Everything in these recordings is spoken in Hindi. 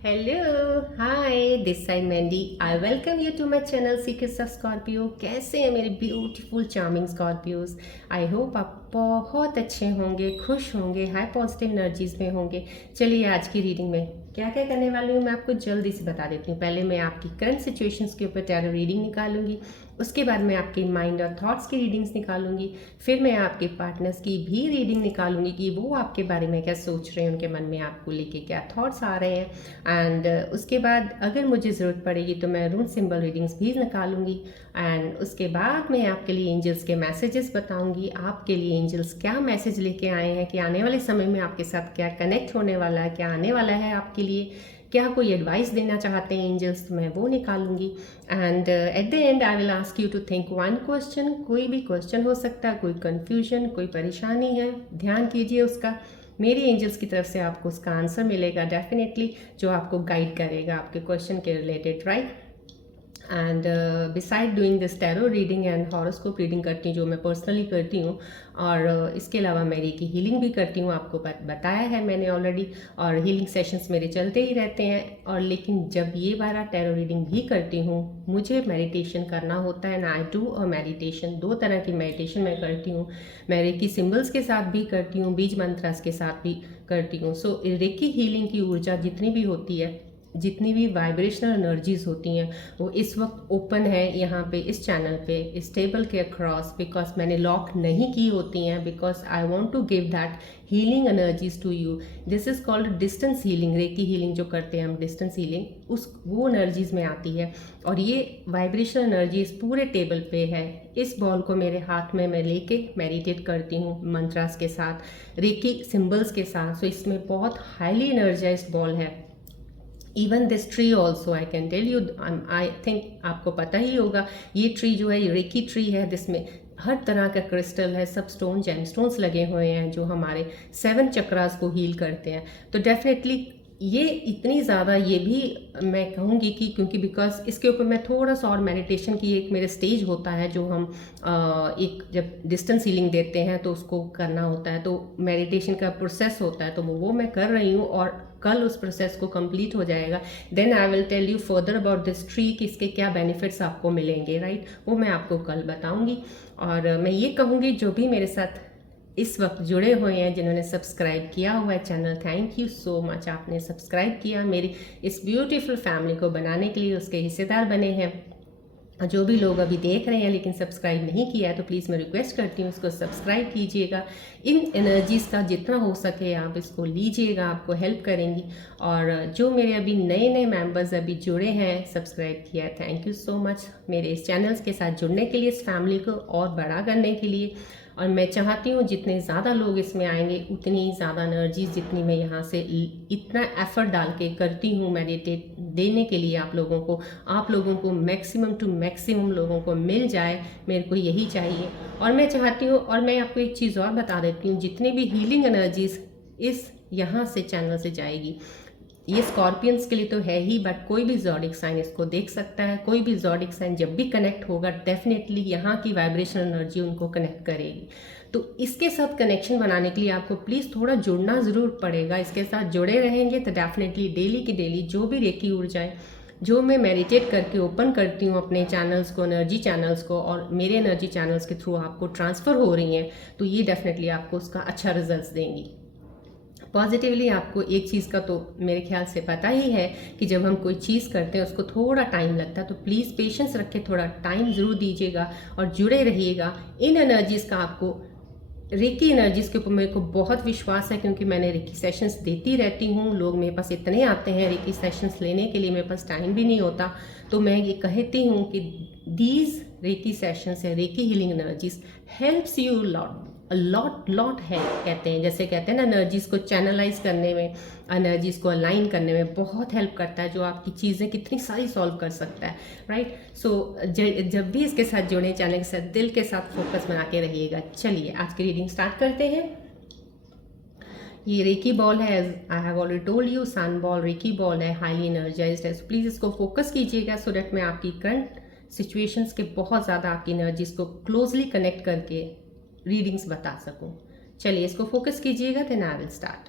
Hello hi this side Mandy I welcome you to my channel secrets of Scorpio. कैसे हैं मेरे beautiful charming Scorpios. I hope आप बहुत अच्छे होंगे, खुश होंगे, हाई पॉजिटिव एनर्जीज में होंगे। चलिए आज की रीडिंग में क्या क्या करने वाली हूँ मैं आपको जल्दी से बता देती हूँ। पहले मैं आपकी करंट सिचुएशंस के ऊपर टैरो रीडिंग निकालूंगी, उसके बाद मैं आपके माइंड और थॉट्स की रीडिंग्स निकालूंगी, फिर मैं आपके पार्टनर्स की भी रीडिंग निकालूंगी कि वो आपके बारे में क्या सोच रहे हैं, उनके मन में आपको लेके क्या थॉट्स आ रहे हैं। एंड उसके बाद अगर मुझे ज़रूरत पड़ेगी तो मैं रूट सिंबल रीडिंग्स भी निकालूंगी। एंड उसके बाद मैं आपके लिए एंजल्स के मैसेजेस बताऊंगी, आपके लिए एंजल्स क्या मैसेज लेके आए हैं कि आने वाले समय में आपके साथ क्या कनेक्ट होने वाला है, क्या आने वाला है आपके लिए, क्या कोई एडवाइस देना चाहते हैं एंजल्स, तो मैं वो निकालूंगी। And at the end I will ask you to think one question. कोई भी क्वेश्चन हो सकता है, कोई कन्फ्यूजन, कोई परेशानी है, ध्यान कीजिए उसका। मेरी एंजल्स की तरफ से आपको उसका आंसर मिलेगा डेफिनेटली, जो आपको गाइड करेगा आपके क्वेश्चन के related, right. And beside doing this tarot reading and horoscope reading करती हूँ जो मैं पर्सनली करती हूँ, और इसके अलावा मैं रेकी हीलिंग भी करती हूँ, आपको बताया है मैंने ऑलरेडी। और हीलिंग सेशंस मेरे चलते ही रहते हैं। और लेकिन जब ये वाला टैरो रीडिंग भी करती हूँ मुझे मेडिटेशन करना होता है ना, आई डू अ मेडिटेशन। दो तरह की मेडिटेशन मैं करती हूँ। मैं रेकी सिम्बल्स के साथ भी करती हूँ, बीज मंत्रास के साथ भी करती हूँ। सो रेकी हीलिंग की ऊर्जा जितनी भी होती है, जितनी भी वाइब्रेशनल एनर्जीज होती हैं, वो इस वक्त ओपन है यहाँ पे इस चैनल पे, इस टेबल के अक्रॉस, बिकॉज मैंने लॉक नहीं की होती हैं, because I want to give that healing energies to you. This is called distance healing. Reiki healing जो करते हैं हम, डिस्टेंस हीलिंग, उस वो एनर्जीज में आती है। और ये वाइब्रेशनल एनर्जीज पूरे टेबल पे है। इस बॉल को मेरे हाथ में मैं लेके मेडिटेट करती हूँ मंत्रास के साथ, रेकी सिंबल्स के साथ। सो इसमें बहुत हाईली एनर्जाइज्ड बॉल है। Even this tree also I can tell you, I think आपको पता ही होगा, ये ट्री जो है ये रेकी ट्री है, जिसमें हर तरह का क्रिस्टल है, सब स्टोन जेम स्टोन्स लगे हुए हैं जो हमारे 7 चक्रास को हील करते हैं। तो डेफिनेटली ये इतनी ज़्यादा, ये भी मैं कहूँगी कि क्योंकि बिकॉज इसके ऊपर मैं थोड़ा सा और मेडिटेशन की एक मेरे स्टेज होता है जो हम एक जब डिस्टेंस हीलिंग देते हैं तो उसको करना होता है, तो मेडिटेशन का प्रोसेस होता है, तो वो मैं कर रही हूँ। और कल उस प्रोसेस को कंप्लीट हो जाएगा। Then I will tell you further about this tree कि इसके क्या बेनिफिट्स आपको मिलेंगे, राइट। वो मैं आपको कल बताऊंगी। और मैं ये कहूँगी जो भी मेरे साथ इस वक्त जुड़े हुए हैं, जिन्होंने सब्सक्राइब किया हुआ है channel, thank you so much. आपने सब्सक्राइब किया, मेरी इस ब्यूटीफुल फैमिली को बनाने के लिए उसके हिस्सेदार बने हैं। जो भी लोग अभी देख रहे हैं लेकिन सब्सक्राइब नहीं किया है तो प्लीज़ मैं रिक्वेस्ट करती हूँ इसको सब्सक्राइब कीजिएगा। इन एनर्जीज़ का जितना हो सके आप इसको लीजिएगा, आपको हेल्प करेंगी। और जो मेरे अभी नए नए मेंबर्स अभी जुड़े हैं, सब्सक्राइब किया है, थैंक यू सो मच मेरे इस चैनल्स के साथ जुड़ने के लिए, इस फैमिली को और बड़ा करने के लिए। और मैं चाहती हूँ जितने ज़्यादा लोग इसमें आएंगे उतनी ज़्यादा एनर्जीज, जितनी मैं यहाँ से इतना एफर्ट डाल के करती हूँ मेडिटेट देने के लिए आप लोगों को मैक्सिमम टू मैक्सिमम लोगों को मिल जाए, मेरे को यही चाहिए। और मैं चाहती हूँ, और मैं आपको एक चीज़ और बता देती हूँ, जितनी भी हीलिंग एनर्जीज इस यहाँ से चैनल से जाएगी, ये स्कॉर्पियंस के लिए तो है ही, बट कोई भी ज़ोडिक साइन इसको देख सकता है। कोई भी ज़ोडिक साइन जब भी कनेक्ट होगा डेफिनेटली यहाँ की वाइब्रेशनल एनर्जी उनको कनेक्ट करेगी। तो इसके साथ कनेक्शन बनाने के लिए आपको प्लीज़ थोड़ा जुड़ना ज़रूर पड़ेगा। इसके साथ जुड़े रहेंगे तो डेफिनेटली डेली की डेली जो भी रेकी ऊर्जाएं जो मैं मेडिटेट करके ओपन करती हूँ अपने चैनल्स को, एनर्जी चैनल्स को, और मेरे एनर्जी चैनल्स के थ्रू आपको ट्रांसफ़र हो रही हैं, तो ये डेफिनेटली आपको उसका अच्छा रिजल्ट देंगी पॉजिटिवली। आपको एक चीज़ का तो मेरे ख्याल से पता ही है कि जब हम कोई चीज़ करते हैं उसको थोड़ा टाइम लगता है, तो प्लीज़ पेशेंस रख के थोड़ा टाइम ज़रूर दीजिएगा और जुड़े रहिएगा। इन एनर्जीज़ का आपको, रेकी एनर्जीज़ के ऊपर मेरे को बहुत विश्वास है, क्योंकि मैंने रेकी सेशंस देती रहती हूँ। लोग मेरे पास इतने आते हैं रेकी सेशंस लेने के लिए, मेरे पास टाइम भी नहीं होता। तो मैं ये कहती हूँ कि दीज रेकी सेशंस है, recce healing energies helps you lot है, कहते हैं, जैसे कहते हैं ना, एनर्जीज को चैनलाइज करने में, एनर्जीज को अलाइन करने में बहुत हेल्प करता है, जो आपकी चीज़ें कितनी सारी सॉल्व कर सकता है, राइट। सो जब भी इसके साथ जुड़े, चैनल के साथ दिल के साथ फोकस बना के रहिएगा। चलिए आज की रीडिंग स्टार्ट करते हैं। ये रेकी बॉल है, I have already told you, sun ball reiki ball है, हाईली एनर्जाइज्ड है। सो प्लीज़ इसको फोकस कीजिएगा सो डैट मैं आपकी करंट सिचुएशंस के बहुत ज़्यादा आपकी एनर्जीज को क्लोजली कनेक्ट करके रीडिंग्स बता सकूं। चलिए इसको फोकस कीजिएगा, then I will start.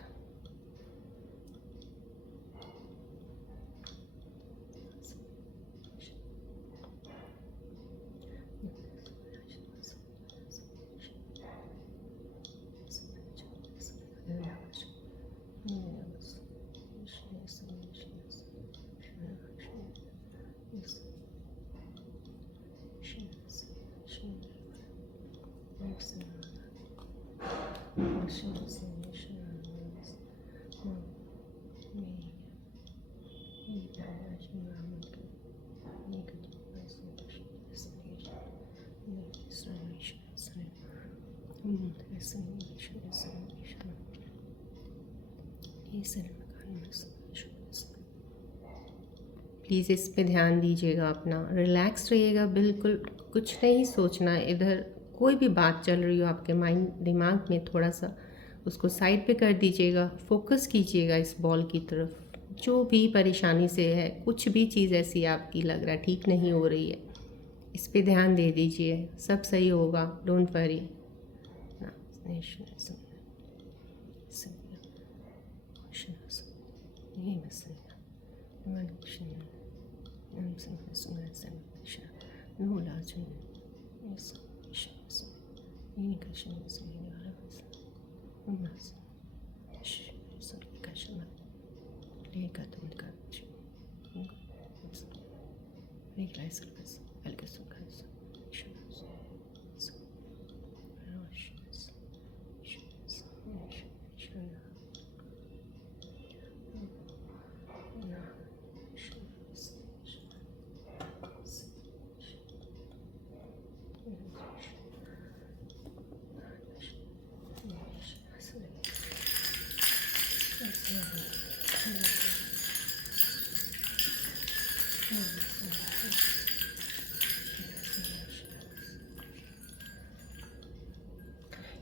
Please इस पे ध्यान दीजिएगा, अपना रिलैक्स रहिएगा, बिल्कुल कुछ नहीं सोचना। इधर कोई भी बात चल रही हो आपके माइंड दिमाग में, थोड़ा सा उसको साइड पे कर दीजिएगा, फोकस कीजिएगा इस बॉल की तरफ। जो भी परेशानी से है, कुछ भी चीज़ ऐसी आपकी लग रहा है ठीक नहीं हो रही है, इस पे ध्यान दे दीजिए, सब सही होगा, डोंट वरी।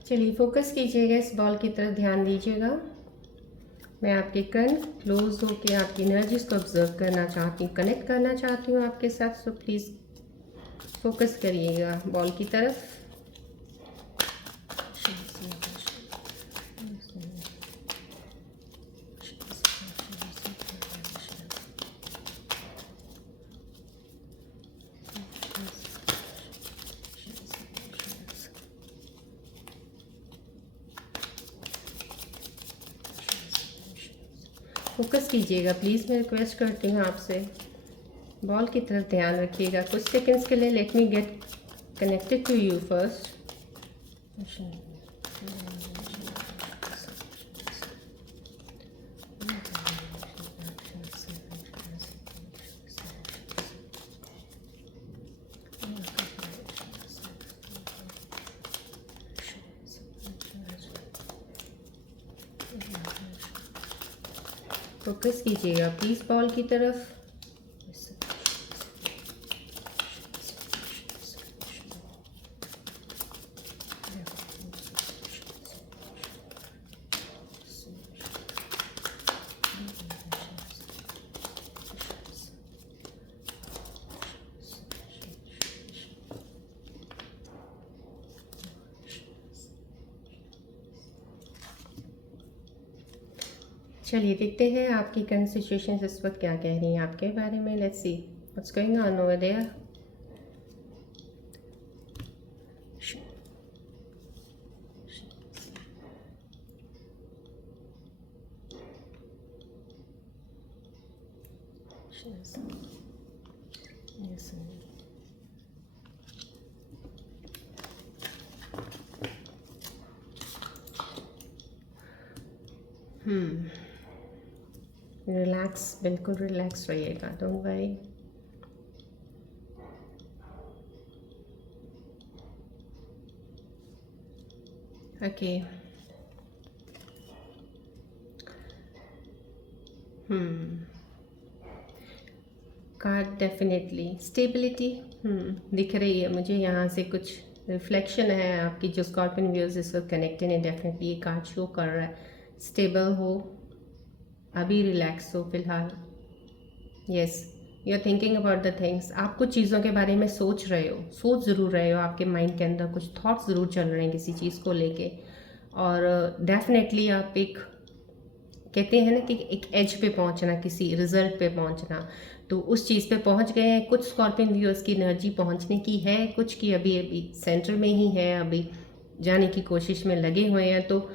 चलिए फोकस कीजिएगा, इस बॉल की तरफ ध्यान दीजिएगा। मैं आपके कन क्लोज होके आपकी एनर्जीज को ऑब्जर्व करना चाहती हूँ, कनेक्ट करना चाहती हूँ आपके साथ। सो प्लीज़ फोकस करिएगा बॉल की तरफ। फोकस कीजिएगा प्लीज़, मैं रिक्वेस्ट करती हूँ आपसे। बॉल की तरफ ध्यान रखिएगा कुछ सेकंड्स के लिए। Let me get connected to you first. Focus कीजिएगा प्लीज़ बॉल की तरफ। चलिए देखते हैं आपकी करंट सिचुएशन इस वक्त क्या कह रही हैं आपके बारे में। Let's see what's going on over there. Relax, बिल्कुल रिलैक्स रहिएगा, don't worry. Okay card definitely stability दिख रही है मुझे यहाँ से। कुछ रिफ्लेक्शन है आपकी जो स्कॉर्पियन व्यूअर्स इस वक्त कनेक्टेड है, डेफिनेटली ये कार्ड शो कर रहा है। स्टेबल हो, अभी रिलैक्स हो फिलहाल। Yes, you are thinking about the things. आप कुछ चीज़ों के बारे में सोच रहे हो, सोच ज़रूर रहे हो, आपके माइंड के अंदर कुछ थॉट्स ज़रूर चल रहे हैं किसी चीज़ को लेके। और डेफिनेटली आप एक कहते हैं ना कि एक एज पे पहुंचना, किसी रिजल्ट पे पहुंचना, तो उस चीज़ पे पहुंच गए हैं। कुछ स्कॉर्पियन व्यूअर्स की एनर्जी पहुंचने की है, कुछ की अभी अभी सेंटर में ही है, अभी जाने की कोशिश में लगे हुए हैं। तो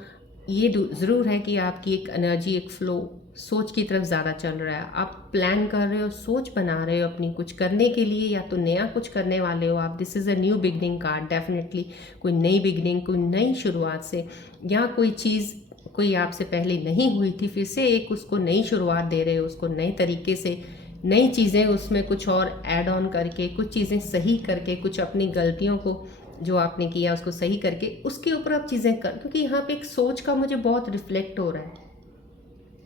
ये ज़रूर है कि आपकी एक एनर्जी, एक फ्लो सोच की तरफ ज़्यादा चल रहा है। आप प्लान कर रहे हो, सोच बना रहे हो अपनी कुछ करने के लिए, या तो नया कुछ करने वाले हो आप। This is a new beginning card, definitely कोई नई बिगनिंग, कोई नई शुरुआत से, या कोई चीज़ कोई आपसे पहले नहीं हुई थी, फिर से एक उसको नई शुरुआत दे रहे हो, उसको नए तरीके से, नई चीज़ें उसमें कुछ और ऐड ऑन करके, कुछ चीज़ें सही करके, कुछ अपनी गलतियों को जो आपने किया उसको सही करके उसके ऊपर आप चीज़ें कर, क्योंकि यहाँ पे एक सोच का मुझे बहुत रिफ्लेक्ट हो रहा है,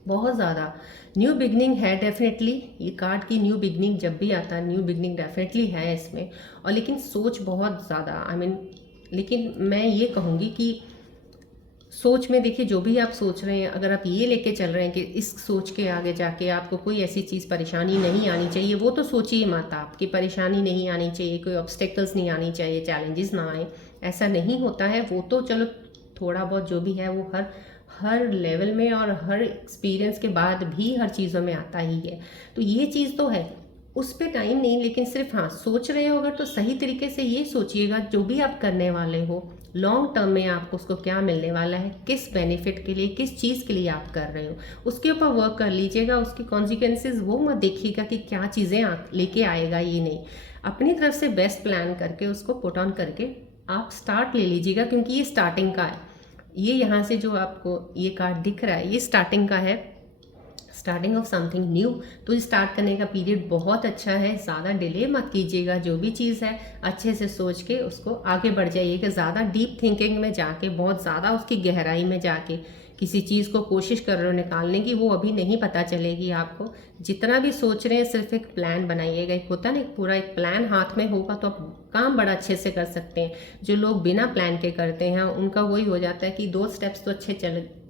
बहुत ज़्यादा। न्यू बिगनिंग है डेफिनेटली, ये कार्ड की न्यू बिगनिंग जब भी आता है, न्यू बिगनिंग डेफिनेटली है इसमें। और लेकिन सोच बहुत ज़्यादा, आई मीन, लेकिन मैं ये कहूँगी कि सोच में देखिए, जो भी आप सोच रहे हैं, अगर आप ये लेके चल रहे हैं कि इस सोच के आगे जाके आपको कोई ऐसी चीज़ परेशानी नहीं आनी चाहिए, वो तो सोचिए मत। आपकी परेशानी नहीं आनी चाहिए, कोई ऑब्स्टेकल्स नहीं आनी चाहिए, चैलेंजेस ना आए, ऐसा नहीं होता है। वो तो चलो थोड़ा बहुत जो भी है वो हर हर लेवल में और हर एक्सपीरियंस के बाद भी हर चीज़ों में आता ही है। तो ये चीज़ तो है, उस पर टाइम नहीं, लेकिन सिर्फ हाँ, सोच रहे हो अगर तो सही तरीके से ये सोचिएगा जो भी आप करने वाले हो लॉन्ग टर्म में आपको उसको क्या मिलने वाला है, किस बेनिफिट के लिए, किस चीज़ के लिए आप कर रहे हो, उसके ऊपर वर्क कर लीजिएगा। उसकी कॉन्सिक्वेंसेज वो मत देखिएगा कि क्या चीज़ें लेके आएगा, ये नहीं। अपनी तरफ से बेस्ट प्लान करके उसको पुट ऑन करके आप स्टार्ट ले लीजिएगा, क्योंकि ये स्टार्टिंग का है। ये यहाँ से जो आपको ये कार्ड दिख रहा है, ये स्टार्टिंग का है, स्टार्टिंग ऑफ समथिंग न्यू। तो स्टार्ट करने का पीरियड बहुत अच्छा है, ज़्यादा डिले मत कीजिएगा। जो भी चीज़ है अच्छे से सोच के उसको आगे बढ़ जाइएगा, ज़्यादा डीप थिंकिंग में जाके, बहुत ज़्यादा उसकी गहराई में जाके किसी चीज़ को कोशिश कर रहे हो निकालने की, वो अभी नहीं पता चलेगी आपको। जितना भी सोच रहे हैं सिर्फ एक प्लान बनाइएगा। एक होता ना, एक पूरा एक प्लान हाथ में होगा तो आप काम बड़ा अच्छे से कर सकते हैं। जो लोग बिना प्लान के करते हैं उनका वही हो जाता है कि 2 स्टेप्स तो अच्छे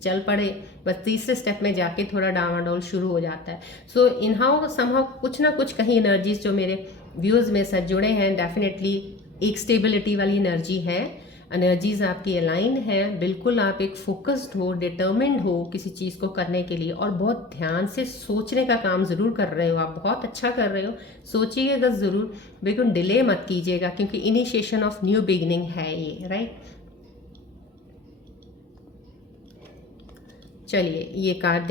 चल पड़े, बस तीसरे स्टेप में जाके थोड़ा डामाडोल शुरू हो जाता है। सो इनहाउ समहाउ कुछ ना कुछ कहीं एनर्जीज जो मेरे व्यूज़ में साथ जुड़े हैं, डेफिनेटली एक स्टेबिलिटी वाली एनर्जी है, एनर्जीज आपकी अलाइन है। बिल्कुल आप एक फोकस्ड हो, डिटर्मिन्ड हो किसी चीज़ को करने के लिए, और बहुत ध्यान से सोचने का काम ज़रूर कर रहे हो। आप बहुत अच्छा कर रहे हो, सोचिएगा ज़रूर, बिल्कुल डिले मत कीजिएगा, क्योंकि इनिशिएशन ऑफ न्यू बिगिनिंग है ये, राइट। चलिए ये कार्ड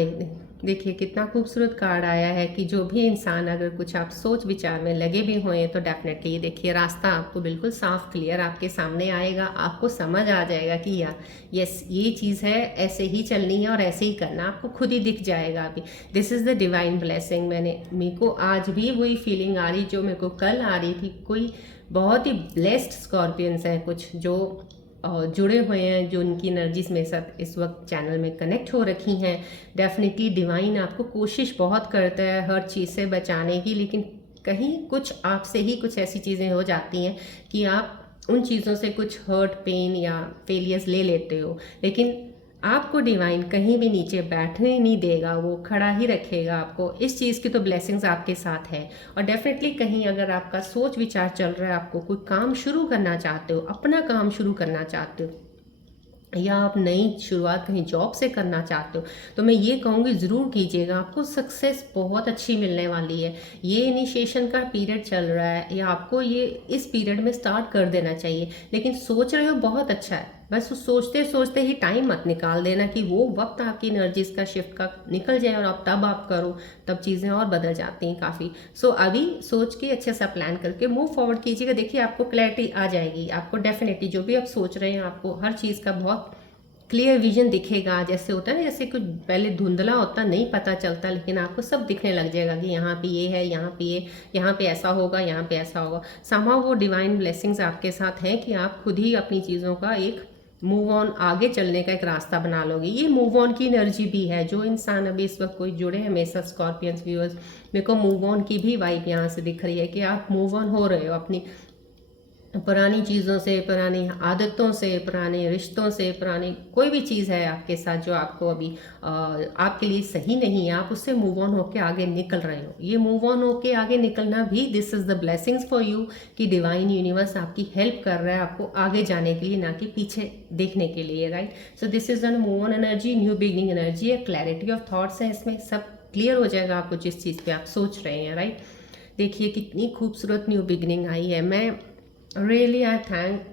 देखिए कितना खूबसूरत कार्ड आया है कि जो भी इंसान अगर कुछ आप सोच विचार में लगे भी हुए तो डेफिनेटली ये देखिए रास्ता आपको बिल्कुल साफ क्लियर आपके सामने आएगा। आपको समझ आ जाएगा कि यस ये चीज़ है, ऐसे ही चलनी है और ऐसे ही करना, आपको खुद ही दिख जाएगा अभी। This is the divine blessing. मेरे को आज भी वही फीलिंग आ रही जो मेरे को कल आ रही थी। कोई बहुत ही ब्लेस्ड स्कॉर्पियंस हैं कुछ जो जुड़े हुए हैं, जो उनकी एनर्जीज मेरे साथ इस वक्त चैनल में कनेक्ट हो रखी हैं। डेफिनेटली डिवाइन आपको कोशिश बहुत करता है हर चीज़ से बचाने की, लेकिन कहीं कुछ आपसे ही कुछ ऐसी चीज़ें हो जाती हैं कि आप उन चीज़ों से कुछ हर्ट, पेन या फेलियर्स ले लेते हो। लेकिन आपको डिवाइन कहीं भी नीचे बैठने नहीं देगा, वो खड़ा ही रखेगा आपको। इस चीज़ की तो ब्लेसिंग्स आपके साथ है। और डेफिनेटली कहीं अगर आपका सोच विचार चल रहा है, आपको कोई काम शुरू करना चाहते हो, अपना काम शुरू करना चाहते हो, या आप नई शुरुआत कहीं जॉब से करना चाहते हो, तो मैं ये कहूँगी ज़रूर कीजिएगा। आपको सक्सेस बहुत अच्छी मिलने वाली है। ये इनिशिएशन का पीरियड चल रहा है, या आपको ये इस पीरियड में स्टार्ट कर देना चाहिए। लेकिन सोच रहे हो बहुत अच्छा है, बस उस सोचते सोचते ही टाइम मत निकाल देना कि वो वक्त आपकी एनर्जीज का शिफ्ट का निकल जाए और आप करो, तब चीज़ें और बदल जाती हैं काफ़ी। सो अभी सोच के अच्छे सा प्लान करके मूव फॉरवर्ड कीजिएगा। देखिए आपको क्लैरिटी आ जाएगी। आपको डेफिनेटली जो भी आप सोच रहे हैं, आपको हर चीज़ का बहुत क्लियर विजन दिखेगा। जैसे होता है ना, जैसे कुछ पहले धुंधला होता, नहीं पता चलता, लेकिन आपको सब दिखने लग जाएगा कि यहाँ पे ये है, यहाँ पे ये, यहाँ पे ऐसा होगा, यहाँ पे ऐसा होगा। समहाउ वो डिवाइन ब्लेसिंग्स आपके साथ हैं कि आप खुद ही अपनी चीज़ों का एक मूव ऑन, आगे चलने का एक रास्ता बना लोगे। ये मूव ऑन की एनर्जी भी है। जो इंसान अभी इस वक्त कोई जुड़े हैं मेरे साथ स्कॉर्पियंस व्यूअर्स, मेरे को मूव ऑन की भी वाइब यहाँ से दिख रही है कि आप मूव ऑन हो रहे हो अपनी पुरानी चीज़ों से, पुरानी आदतों से, पुराने रिश्तों से, पुरानी कोई भी चीज़ है आपके साथ जो आपको अभी आपके लिए सही नहीं है, आप उससे मूव ऑन होके आगे निकल रहे हो। ये मूव ऑन होके आगे निकलना भी this is the blessings for you, कि डिवाइन यूनिवर्स आपकी हेल्प कर रहा है आपको आगे जाने के लिए, ना कि पीछे देखने के लिए, right. So this is a move on energy, new beginning energy है। क्लैरिटी ऑफ थॉट्स है इसमें, सब क्लियर हो जाएगा आपको जिस चीज़ पे आप सोच रहे हैं, राइट। देखिए कितनी खूबसूरत न्यू बिगिनिंग आई है। मैं really I thank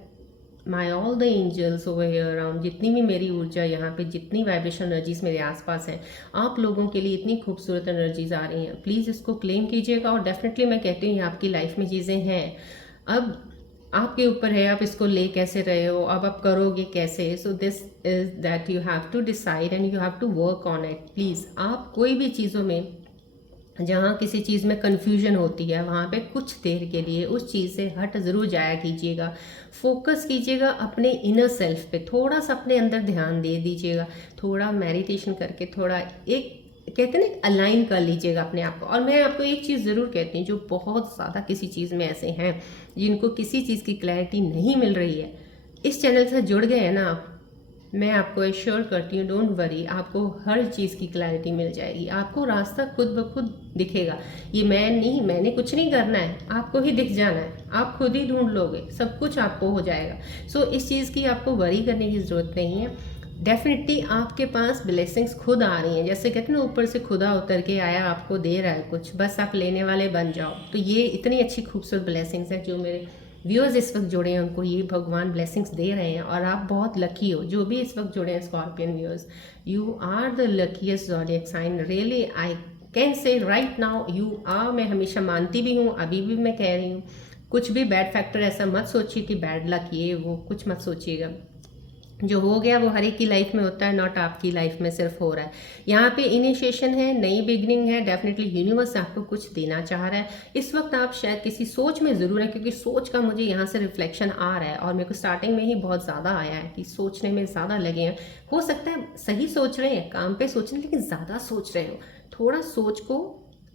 my all the angels over here around, जितनी भी मेरी ऊर्जा यहाँ पे, जितनी वाइब्रेशन एनर्जीज मेरे आसपास हैं, आप लोगों के लिए इतनी खूबसूरत एनर्जीज आ रही हैं, प्लीज़ इसको क्लेम कीजिएगा। और डेफिनेटली मैं कहती हूँ ये आपकी लाइफ में चीज़ें हैं, अब आपके ऊपर है आप इसको ले कैसे रहे हो, अब आप करोगे कैसे। So this is that you have to decide and you have to work on it. Please आप कोई भी चीज़ों में, जहाँ किसी चीज़ में कन्फ्यूजन होती है, वहाँ पे कुछ देर के लिए उस चीज़ से हट ज़रूर जाया कीजिएगा। फोकस कीजिएगा अपने इनर सेल्फ पे, थोड़ा सा अपने अंदर ध्यान दे दीजिएगा, थोड़ा मेडिटेशन करके थोड़ा एक कहते हैं ना अलाइन कर लीजिएगा अपने आप को। और मैं आपको एक चीज़ ज़रूर कहती हूँ, जो बहुत ज़्यादा किसी चीज़ में ऐसे हैं जिनको किसी चीज़ की क्लैरिटी नहीं मिल रही है, इस चैनल से जुड़ गए हैं ना आप, मैं आपको एश्योर करती हूँ, डोंट वरी, आपको हर चीज़ की क्लैरिटी मिल जाएगी, आपको रास्ता खुद ब खुद दिखेगा। ये मैंने कुछ नहीं करना है, आपको ही दिख जाना है, आप खुद ही ढूंढ लोगे, सब कुछ आपको हो जाएगा। सो इस चीज़ की आपको वरी करने की ज़रूरत नहीं है। डेफिनेटली आपके पास ब्लेसिंग्स खुद आ रही हैं, जैसे कहते हैं ना ऊपर से खुदा उतर के आया आपको दे रहा है कुछ, बस आप लेने वाले बन जाओ। तो ये इतनी अच्छी खूबसूरत ब्लेसिंग्स हैं, जो मेरे व्यूअर्स इस वक्त जुड़े हैं उनको ये भगवान ब्लेसिंग्स दे रहे हैं। और आप बहुत लकी हो जो भी इस वक्त जुड़े हैं Scorpion viewers, you are the luckiest zodiac sign, really I can say right now you are. मैं हमेशा मानती भी हूँ, अभी भी मैं कह रही हूँ, कुछ भी बैड फैक्टर ऐसा मत सोचिए कि बैड लक ये वो, कुछ मत सोचिएगा। जो हो गया वो हर एक की लाइफ में होता है, नॉट आपकी लाइफ में सिर्फ हो रहा है। यहाँ पे इनिशिएशन है, नई बिगनिंग है, डेफिनेटली यूनिवर्स आपको कुछ देना चाह रहा है। इस वक्त आप शायद किसी सोच में ज़रूर है, क्योंकि सोच का मुझे यहाँ से रिफ्लेक्शन आ रहा है, और मेरे को स्टार्टिंग में ही बहुत ज़्यादा आया है कि सोचने में ज़्यादा लगे हैं। हो सकता है सही सोच रहे हैं, काम पे सोच रहे हैं, लेकिन ज़्यादा सोच रहे हो। थोड़ा सोच को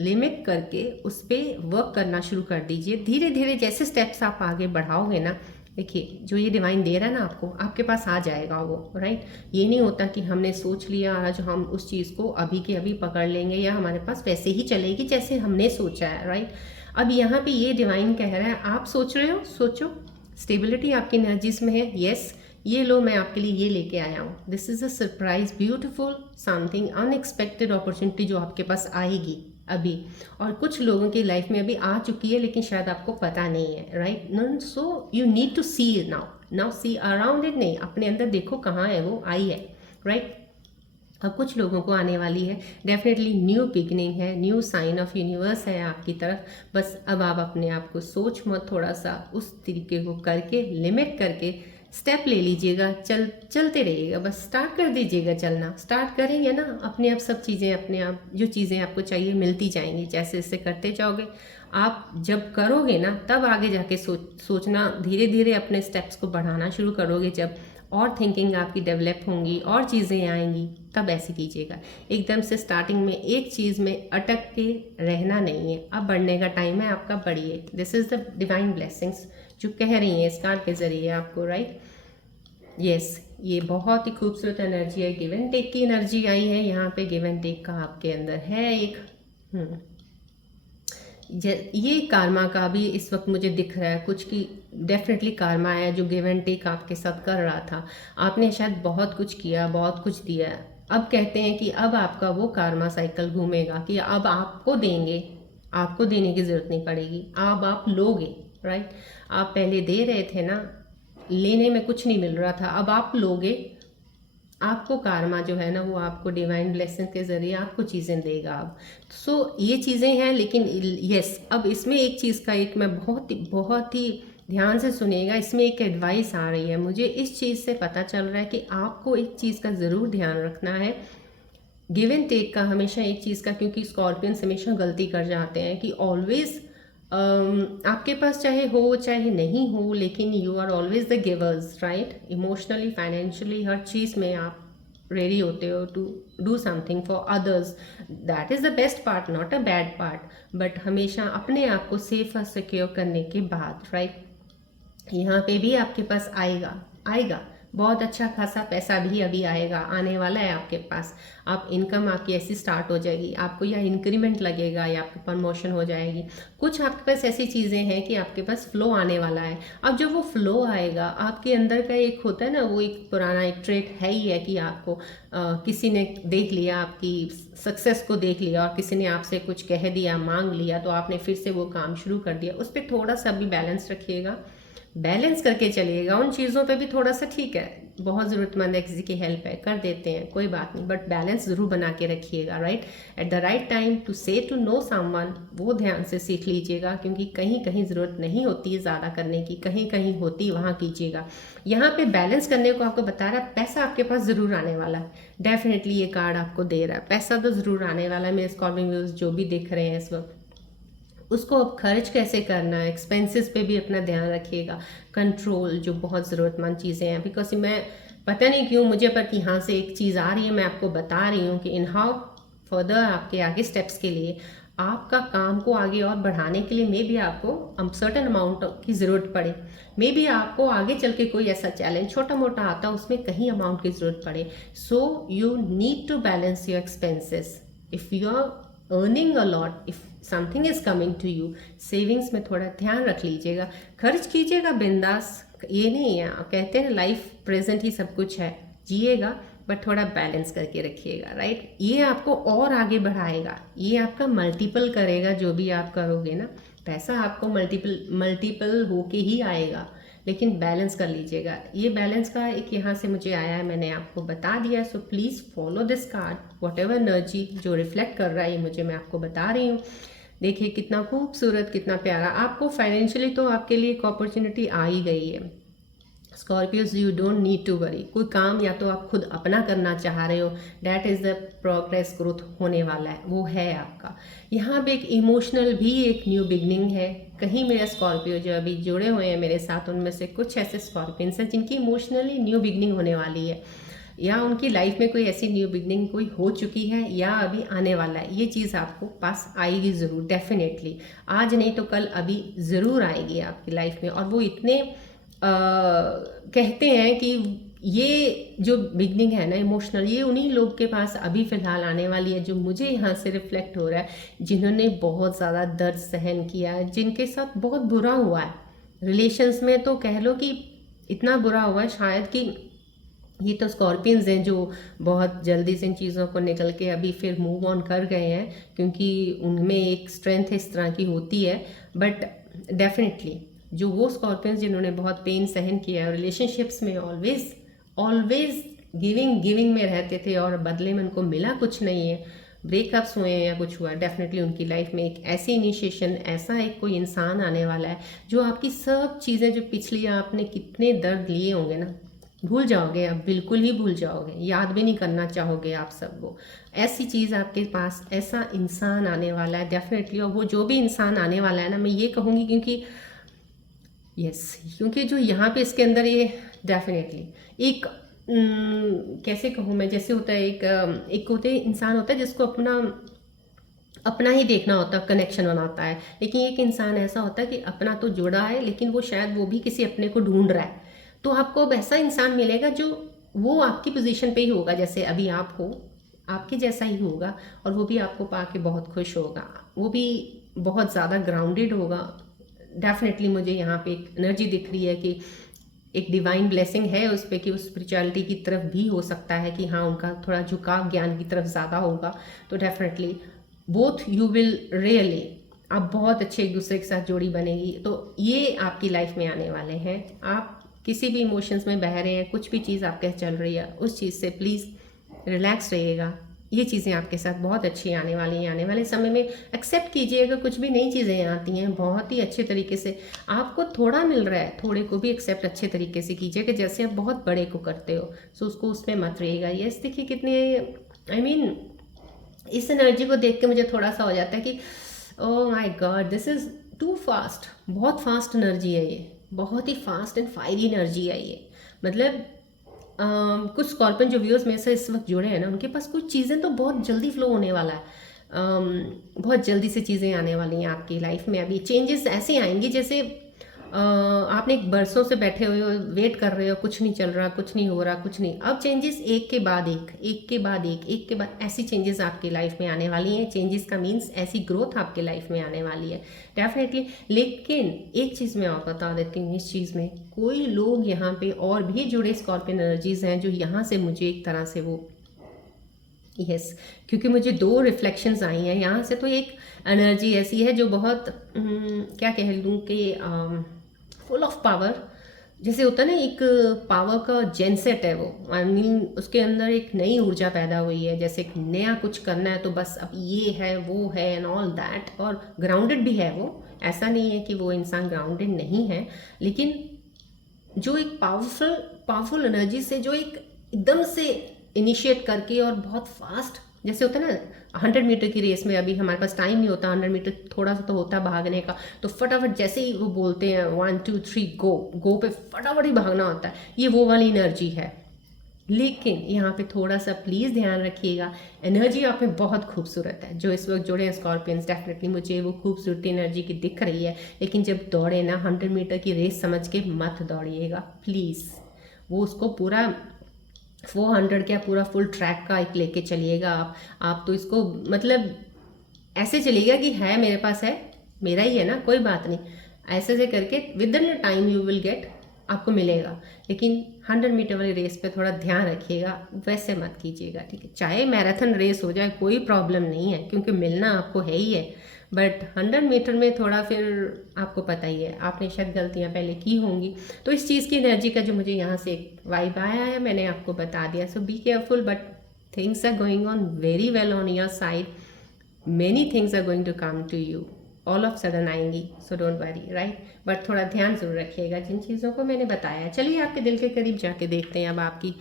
लिमिट करके उस पर वर्क करना शुरू कर दीजिए। धीरे धीरे जैसे स्टेप्स आप आगे बढ़ाओगे ना, देखिए जो ये डिवाइन दे रहा है ना आपको, आपके पास आ जाएगा वो, राइट। ये नहीं होता कि हमने सोच लिया आज हम उस चीज़ को अभी के अभी पकड़ लेंगे, या हमारे पास वैसे ही चलेगी जैसे हमने सोचा है, राइट। अब यहाँ पे ये डिवाइन कह रहा है आप सोच रहे हो, सोचो, स्टेबिलिटी आपकी एनर्जीज में है, यस। ये लो, मैं आपके लिए ये लेके आया हूँ, this is a surprise, beautiful something, unexpected opportunity जो आपके पास आएगी अभी, और कुछ लोगों की लाइफ में अभी आ चुकी है, लेकिन शायद आपको पता नहीं है, right. No, so you need to see now see around it, नहीं अपने अंदर देखो कहाँ है वो, आई है, राइट। अब कुछ लोगों को आने वाली है, डेफिनेटली न्यू बिगनिंग है, न्यू साइन ऑफ यूनिवर्स है आपकी तरफ। बस अब आप अपने आप को सोच मत, थोड़ा सा उस तरीके को करके लिमिट करके स्टेप ले लीजिएगा, चलते रहिएगा, बस स्टार्ट कर दीजिएगा चलना। स्टार्ट करेंगे ना, अपने आप सब चीज़ें अपने आप, जो चीज़ें आपको चाहिए मिलती जाएंगी। जैसे जैसे करते जाओगे, आप जब करोगे ना तब आगे जाके सोचना, धीरे धीरे अपने स्टेप्स को बढ़ाना शुरू करोगे जब, और थिंकिंग आपकी डेवलप होंगी और चीज़ें आएंगी, तब ऐसे कीजिएगा। एकदम से स्टार्टिंग में एक चीज़ में अटक के रहना नहीं है, अब बढ़ने का टाइम है आपका, बढ़िए। This is the divine blessings जो कह रही हैं इस कार्ड के ज़रिए आपको, राइट। यस, ये बहुत ही खूबसूरत एनर्जी है, गिव एंड टेक की एनर्जी आई है यहाँ पे, गिव एंड टेक का आपके अंदर है एक। ये कार्मा का भी इस वक्त मुझे दिख रहा है कुछ की, डेफिनेटली कार्मा है जो गिव एंड टेक आपके साथ कर रहा था। आपने शायद बहुत कुछ किया, बहुत कुछ दिया, अब कहते हैं कि अब आपका वो कार्मा साइकिल घूमेगा कि अब आपको देंगे, आपको देने की ज़रूरत नहीं पड़ेगी, अब आप लोगे, राइट। आप पहले दे रहे थे ना, लेने में कुछ नहीं मिल रहा था, अब आप लोगे, आपको कार्मा जो है ना वो आपको डिवाइन ब्लेसिंग के ज़रिए आपको चीज़ें देगा अब। सो ये चीज़ें हैं, लेकिन यस, अब इसमें एक चीज़ का एक, मैं बहुत ही ध्यान से सुनिएगा, इसमें एक एडवाइस आ रही है मुझे, इस चीज़ से पता चल रहा है कि आपको एक चीज़ का ज़रूर ध्यान रखना है, गिव एंड टेक का, हमेशा एक चीज़ का, क्योंकि स्कॉर्पियंस हमेशा गलती कर जाते हैं कि ऑलवेज आपके पास चाहे हो चाहे नहीं हो, लेकिन you are always the givers, right. Emotionally, financially, हर चीज़ में आप रेडी होते हो to do something for others, that is the best part, not a bad part, but हमेशा अपने आप को सेफ और सिक्योर करने के बाद, राइट। यहाँ पे भी आपके पास आएगा बहुत अच्छा खासा पैसा भी अभी आएगा, आने वाला है आपके पास। आप इनकम आपकी ऐसी स्टार्ट हो जाएगी, आपको या इंक्रीमेंट लगेगा या आपकी प्रमोशन हो जाएगी। कुछ आपके पास ऐसी चीज़ें हैं कि आपके पास फ्लो आने वाला है। अब जब वो फ्लो आएगा, आपके अंदर का एक होता है ना, वो एक पुराना एक ट्रेट है ही है कि आपको किसी ने देख लिया, आपकी सक्सेस को देख लिया, और किसी ने आपसे कुछ कह दिया, मांग लिया, तो आपने फिर से वो काम शुरू कर दिया। उस पर थोड़ा सा भी बैलेंस रखिएगा, बैलेंस करके चलिएगा। उन चीज़ों पे भी थोड़ा सा ठीक है, बहुत ज़रूरतमंद है, किसी की हेल्प है, कर देते हैं, कोई बात नहीं, बट बैलेंस ज़रूर बना के रखिएगा, right. At the right time to say to know someone, वो ध्यान से सीख लीजिएगा, क्योंकि कहीं कहीं ज़रूरत नहीं होती है ज़्यादा करने की, कहीं कहीं होती, वहाँ कीजिएगा। यहाँ पे बैलेंस करने को आपको बता रहा है, पैसा आपके पास ज़रूर आने वाला है, डेफिनेटली ये कार्ड आपको दे रहा है, पैसा तो ज़रूर आने वाला है। मेरे स्कॉर्पियो व्यूअर्स जो भी देख रहे हैं इस वक्त, उसको अब खर्च कैसे करना है, एक्सपेंसेस पे भी अपना ध्यान रखिएगा, कंट्रोल, जो बहुत ज़रूरतमंद चीज़ें हैं। बिकॉज मैं पता नहीं क्यों मुझे पर यहाँ से एक चीज़ आ रही है, मैं आपको बता रही हूँ कि इन हाउ फर्दर आपके आगे स्टेप्स के लिए, आपका काम को आगे और बढ़ाने के लिए मे बी आपको सर्टन अमाउंट की ज़रूरत पड़े, मे बी आपको आगे चल के कोई ऐसा चैलेंज छोटा मोटा आता है, उसमें कहीं अमाउंट की ज़रूरत पड़े। So you need to balance your expenses. If you are earning a lot, if something is coming to you, savings में थोड़ा ध्यान रख लीजिएगा, खर्च कीजिएगा बिंदास, ये नहीं है, कहते हैं लाइफ प्रेजेंट ही सब कुछ है, जिएगा, बट थोड़ा बैलेंस करके रखिएगा, राइट। ये आपको और आगे बढ़ाएगा, ये आपका मल्टीपल करेगा, जो भी आप करोगे ना, पैसा आपको मल्टीपल मल्टीपल होके ही आएगा, लेकिन बैलेंस कर लीजिएगा। ये बैलेंस का एक यहाँ से मुझे आया है, मैंने आपको बता दिया। So please follow this card, what ever energy जो रिफ्लेक्ट कर रहा है, ये मुझे, मैं आपको बता रही हूँ। देखिए कितना खूबसूरत, कितना प्यारा। आपको फाइनेंशियली तो आपके लिए एक अपॉर्चुनिटी आ ही गई है Scorpios, you don't need to worry. कोई काम या तो आप खुद अपना करना चाह रहे हो, that is the progress, growth होने वाला है, वो है आपका। यहाँ पे एक इमोशनल भी एक न्यू बिगनिंग है। कहीं मेरे स्कॉर्पियो जो अभी जुड़े हुए हैं मेरे साथ, उनमें से कुछ ऐसे स्कॉर्पियंस हैं जिनकी इमोशनली न्यू बिगनिंग होने वाली है, या उनकी लाइफ में कोई ऐसी न्यू बिगनिंग कोई हो चुकी है या अभी आने वाला है। ये चीज़ आपको पास आएगी ज़रूर, डेफिनेटली, आज नहीं तो कल अभी ज़रूर आएगी आपकी लाइफ में। और वो इतने कहते हैं कि ये जो बिगनिंग है ना इमोशनल, ये उन्हीं लोग के पास अभी फ़िलहाल आने वाली है, जो मुझे यहाँ से रिफ्लेक्ट हो रहा है, जिन्होंने बहुत ज़्यादा दर्द सहन किया है, जिनके साथ बहुत बुरा हुआ है रिलेशंस में, तो कह लो कि इतना बुरा हुआ है शायद कि ये तो स्कॉर्पियंस हैं जो बहुत जल्दी से इन चीज़ों को निकल के अभी फिर मूव ऑन कर गए हैं, क्योंकि उनमें एक स्ट्रेंथ इस तरह की होती है। बट डेफिनेटली जो वो स्कॉर्पियंस जिन्होंने बहुत पेन सहन किया है, रिलेशनशिप्स में ऑलवेज ऑलवेज गिविंग में रहते थे और बदले में उनको मिला कुछ नहीं है, ब्रेकअप्स हुए हैं या कुछ हुआ है, डेफिनेटली उनकी लाइफ में एक ऐसी इनिशिएशन, ऐसा एक कोई इंसान आने वाला है जो आपकी सब चीज़ें जो पिछली आपने कितने दर्द लिए होंगे ना, भूल जाओगे, आप बिल्कुल ही भूल जाओगे, याद भी नहीं करना चाहोगे आप सबको। ऐसी चीज़ आपके पास, ऐसा इंसान आने वाला है डेफिनेटली। और वो जो भी इंसान आने वाला है ना, मैं ये कहूँगी क्योंकि क्योंकि जो यहाँ पे इसके अंदर ये डेफिनेटली एक कैसे कहूँ मैं, जैसे होता है एक होते इंसान होता है जिसको अपना अपना ही देखना होता है, कनेक्शन बनाता है, लेकिन एक इंसान ऐसा होता है कि अपना तो जुड़ा है लेकिन वो शायद वो भी किसी अपने को ढूंढ रहा है। तो आपको अब ऐसा इंसान मिलेगा जो वो आपकी पोजीशन पे ही होगा, जैसे अभी आप हो, आपके जैसा ही होगा, और वो भी आपको पाके बहुत खुश होगा, वो भी बहुत ज़्यादा ग्राउंडेड होगा। डेफिनेटली मुझे यहाँ पे एक एनर्जी दिख रही है कि एक डिवाइन ब्लेसिंग है उस पर कि उस स्पिरिचुअलिटी की तरफ भी हो सकता है कि हाँ उनका थोड़ा झुकाव ज्ञान की तरफ ज़्यादा होगा। तो definitely both you will really, आप बहुत अच्छे एक दूसरे के साथ जोड़ी बनेगी। तो ये आपकी लाइफ में आने वाले हैं। आप किसी भी इमोशंस में बह रहे हैं, कुछ भी चीज़ आपके चल रही है, उस चीज़ से प्लीज़ रिलैक्स रहिएगा। ये चीज़ें आपके साथ बहुत अच्छी आने वाली हैं, आने वाले समय में एक्सेप्ट कीजिएगा। कुछ भी नई चीज़ें आती हैं बहुत ही अच्छे तरीके से, आपको थोड़ा मिल रहा है, थोड़े को भी एक्सेप्ट अच्छे तरीके से कीजिएगा, जैसे आप बहुत बड़े को करते हो। सो उसको उसमें मत रहिएगा। यस, देखिए कितने आई मीन इस एनर्जी को देख के मुझे थोड़ा सा हो जाता है कि oh my God, this is too fast, बहुत फास्ट एनर्जी है ये, बहुत ही फास्ट एंड फायरी एनर्जी है ये। मतलब कुछ स्कॉर्पियन जो व्यूअर्स मेरे से इस वक्त जुड़े हैं ना, उनके पास कुछ चीज़ें तो बहुत जल्दी फ्लो होने वाला है, बहुत जल्दी से चीज़ें आने वाली हैं आपकी लाइफ में। अभी चेंजेस ऐसे आएंगी जैसे आपने एक बरसों से बैठे हुए हो, वेट कर रहे हो, कुछ नहीं चल रहा, कुछ नहीं हो रहा, कुछ नहीं, अब चेंजेस एक के बाद एक, एक के बाद एक के बाद ऐसी चेंजेस आपकी लाइफ में आने वाली हैं। चेंजेस का मीन्स ऐसी ग्रोथ आपकी लाइफ में आने वाली है डेफिनेटली। लेकिन एक चीज़ मैं और बता देती हूँ, इस चीज़ में कोई लोग यहाँ पे और भी जुड़े स्कॉर्पियन एनर्जीज हैं जो यहाँ से मुझे एक तरह से वो क्योंकि मुझे दो रिफ्लेक्शंस आई हैं यहाँ से। तो एक एनर्जी ऐसी है जो बहुत क्या कह लूँ कि फुल ऑफ पावर। जैसे होता है ना, एक पावर का जेनसेट है वो, आई मीन उसके अंदर एक नई ऊर्जा पैदा हुई है, जैसे एक नया कुछ करना है तो बस अब ये है वो है एंड ऑल दैट। और ग्राउंडेड भी है वो, ऐसा नहीं है कि वो इंसान ग्राउंडेड नहीं है, लेकिन जो एक पावरफुल पावरफुल एनर्जी से जो एक एकदम से इनिशिएट करके और बहुत फास्ट, जैसे होता है ना 100 मीटर की रेस में अभी हमारे पास टाइम नहीं होता, 100 मीटर थोड़ा सा तो होता है भागने का, तो फटाफट जैसे ही वो बोलते हैं 1 2 3 गो, गो पे फटाफट ही भागना होता है, ये वो वाली एनर्जी है। लेकिन यहाँ पे थोड़ा सा प्लीज़ ध्यान रखिएगा, एनर्जी आप में बहुत खूबसूरत है। जो इस वक्त जुड़े हैं स्कॉर्पियंस, डेफिनेटली मुझे वो खूबसूरती एनर्जी की दिख रही है, लेकिन जब दौड़े ना 100 मीटर की रेस समझ के मत दौड़िएगा प्लीज़। वो उसको पूरा 400 क्या पूरा फुल ट्रैक का एक लेके चलिएगा आप तो इसको मतलब ऐसे चलिएगा कि है मेरे पास है, मेरा ही है ना, कोई बात नहीं, ऐसे से करके with in time you will get, आपको मिलेगा। लेकिन 100 मीटर वाली रेस पे थोड़ा ध्यान रखिएगा, वैसे मत कीजिएगा, ठीक है। चाहे मैराथन रेस हो जाए कोई प्रॉब्लम नहीं है, क्योंकि मिलना आपको है ही है, बट 100 मीटर में थोड़ा फिर आपको पता ही है, आपने शायद गलतियाँ पहले की होंगी। तो इस चीज़ की एनर्जी का जो मुझे यहाँ से एक वाइब आया है, मैंने आपको बता दिया। So be careful, but things are going on very well on your side, many things are going to come to you, all of sudden आएंगी, so don't worry, right. But थोड़ा ध्यान जरूर रखिएगा जिन चीज़ों को मैंने बताया। चलिए आपके दिल के करीब जाके देखते हैं अब आपकी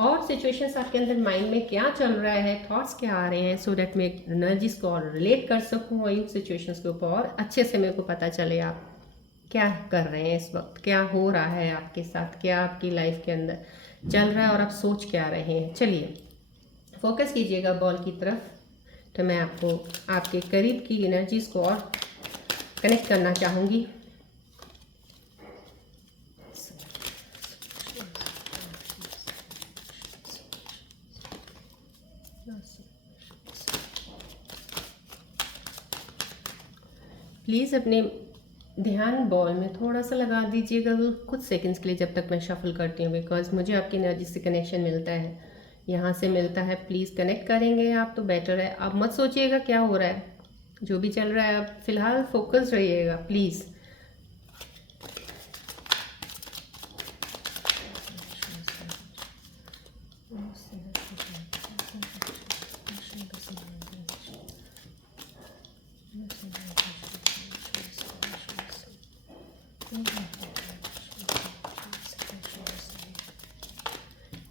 और सिचुएशंस, आपके अंदर माइंड में क्या चल रहा है, थॉट्स क्या आ रहे हैं, सो दैट मैं एनर्जीज को और रिलेट कर सकूँ और इन सिचुएशंस के ऊपर और अच्छे से मेरे को पता चले आप क्या कर रहे हैं इस वक्त, क्या हो रहा है आपके साथ, क्या आपकी लाइफ के अंदर चल रहा है और आप सोच क्या रहे हैं। चलिए फोकस कीजिएगा बॉल की तरफ, तो मैं आपको आपके करीब की एनर्जीज को और कनेक्ट करना चाहूँगी। प्लीज़ अपने ध्यान बॉल में थोड़ा सा लगा दीजिएगा कुछ सेकंड्स के लिए, जब तक मैं शफल करती हूँ, बिकॉज मुझे आपकी एनर्जी से कनेक्शन मिलता है, यहाँ से मिलता है। प्लीज़ कनेक्ट करेंगे आप तो बेटर है। आप मत सोचिएगा क्या हो रहा है, जो भी चल रहा है आप फिलहाल फोकस रहिएगा प्लीज़।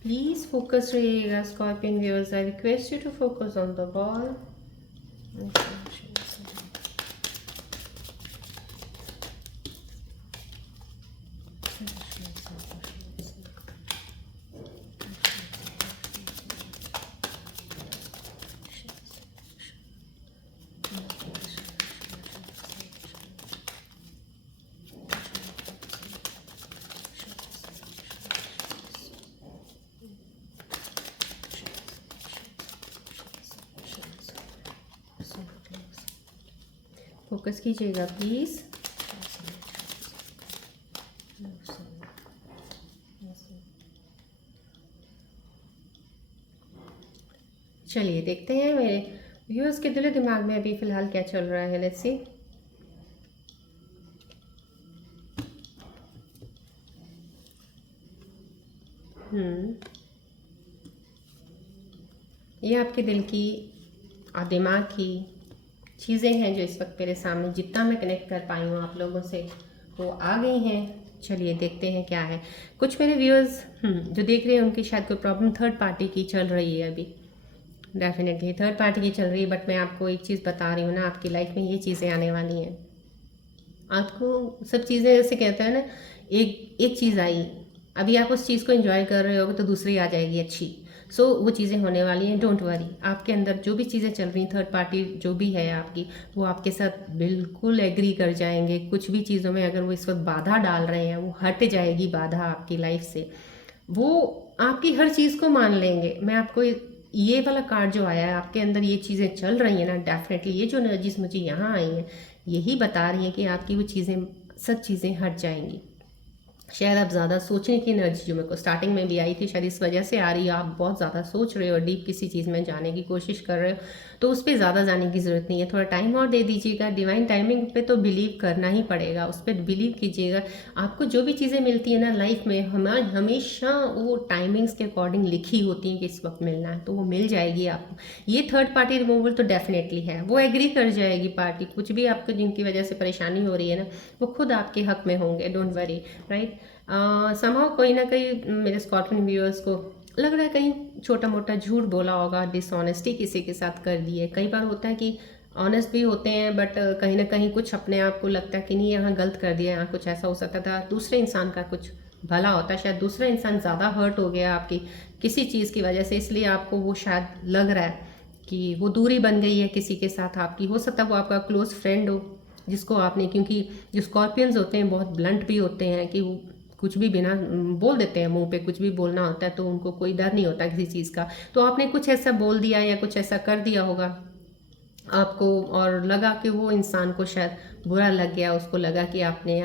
Please focus रहिएगा Scorpion viewers. I request you to focus on the ball. Focus कीजिएगा प्लीज़। चलिए देखते हैं मेरे व्यूअर्स के दिलो दिमाग में अभी फ़िलहाल क्या चल रहा है। Let's see. ये आपके दिल की और दिमाग की चीज़ें हैं जो इस वक्त मेरे सामने, जितना मैं कनेक्ट कर पाई हूँ आप लोगों से वो आ गई हैं। चलिए देखते हैं क्या है। कुछ मेरे व्यूअर्स जो देख रहे हैं उनकी शायद कोई प्रॉब्लम थर्ड पार्टी की चल रही है अभी, डेफिनेटली थर्ड पार्टी की चल रही है। बट मैं आपको एक चीज़ बता रही हूँ ना, आपकी लाइफ में ये चीज़ें आने वाली हैं। आपको सब चीज़ें जैसे कहते हैं ना, एक चीज़ आई, अभी आप उस चीज़ को एंजॉय कर रहे हो तो दूसरी आ जाएगी अच्छी। सो वो चीज़ें होने वाली हैं, डोंट वरी। आपके अंदर जो भी चीज़ें चल रही हैं, थर्ड पार्टी जो भी है आपकी, वो आपके साथ बिल्कुल एग्री कर जाएंगे। कुछ भी चीज़ों में अगर वो इस वक्त बाधा डाल रहे हैं, वो हट जाएगी बाधा आपकी लाइफ से। वो आपकी हर चीज़ को मान लेंगे। मैं आपको ये वाला कार्ड जो आया है, आपके अंदर ये चीज़ें चल रही हैं ना, डेफिनेटली ये जो एनर्जीज मुझे यहाँ आई हैं यही बता रही हैं कि आपकी वो चीज़ें सब चीज़ें हट जाएंगी। शायद आप ज़्यादा सोचने की एनर्जी जो मेरे को स्टार्टिंग में भी आई थी, शायद इस वजह से आ रही है। आप बहुत ज़्यादा सोच रहे हो, डीप किसी चीज़ में जाने की कोशिश कर रहे हो, तो उस पर ज़्यादा जाने की ज़रूरत नहीं है। थोड़ा टाइम और दे दीजिएगा। डिवाइन टाइमिंग पे तो बिलीव करना ही पड़ेगा, उस पर बिलीव कीजिएगा। आपको जो भी चीज़ें मिलती है ना लाइफ में, हमेशा वो टाइमिंग्स के अकॉर्डिंग लिखी होती हैं कि इस वक्त मिलना है, तो वो मिल जाएगी आपको। ये थर्ड पार्टी रिमूवल तो डेफिनेटली है, वो एग्री कर जाएगी पार्टी। कुछ भी आपको जिनकी वजह से परेशानी हो रही है ना, वो खुद आपके हक में होंगे, डोंट वरी, राइट। समहाउ कोई ना कहीं मेरे स्कॉर्पियन व्यूअर्स को लग रहा है कहीं छोटा मोटा झूठ बोला होगा, डिसऑनेस्टी किसी के साथ कर दी है। कई बार होता है कि ऑनेस्ट भी होते हैं, बट कहीं ना कहीं कुछ अपने आप को लगता है कि नहीं यहाँ गलत कर दिया, यहाँ कुछ ऐसा हो सकता था, दूसरे इंसान का कुछ भला होता है, शायद दूसरा इंसान ज़्यादा हर्ट हो गया आपकी किसी चीज़ की वजह से, इसलिए आपको वो शायद लग रहा है कि वो दूरी बन गई है किसी के साथ आपकी। हो सकता है वो आपका क्लोज फ्रेंड हो जिसको आपने, क्योंकि जो स्कॉर्पियंस होते हैं बहुत ब्लंट भी होते हैं कि वो कुछ भी बिना बोल देते हैं, मुंह पे कुछ भी बोलना होता है, तो उनको कोई डर नहीं होता किसी चीज़ का। तो आपने कुछ ऐसा बोल दिया या कुछ ऐसा कर दिया होगा आपको, और लगा कि वो इंसान को शायद बुरा लग गया, उसको लगा कि आपने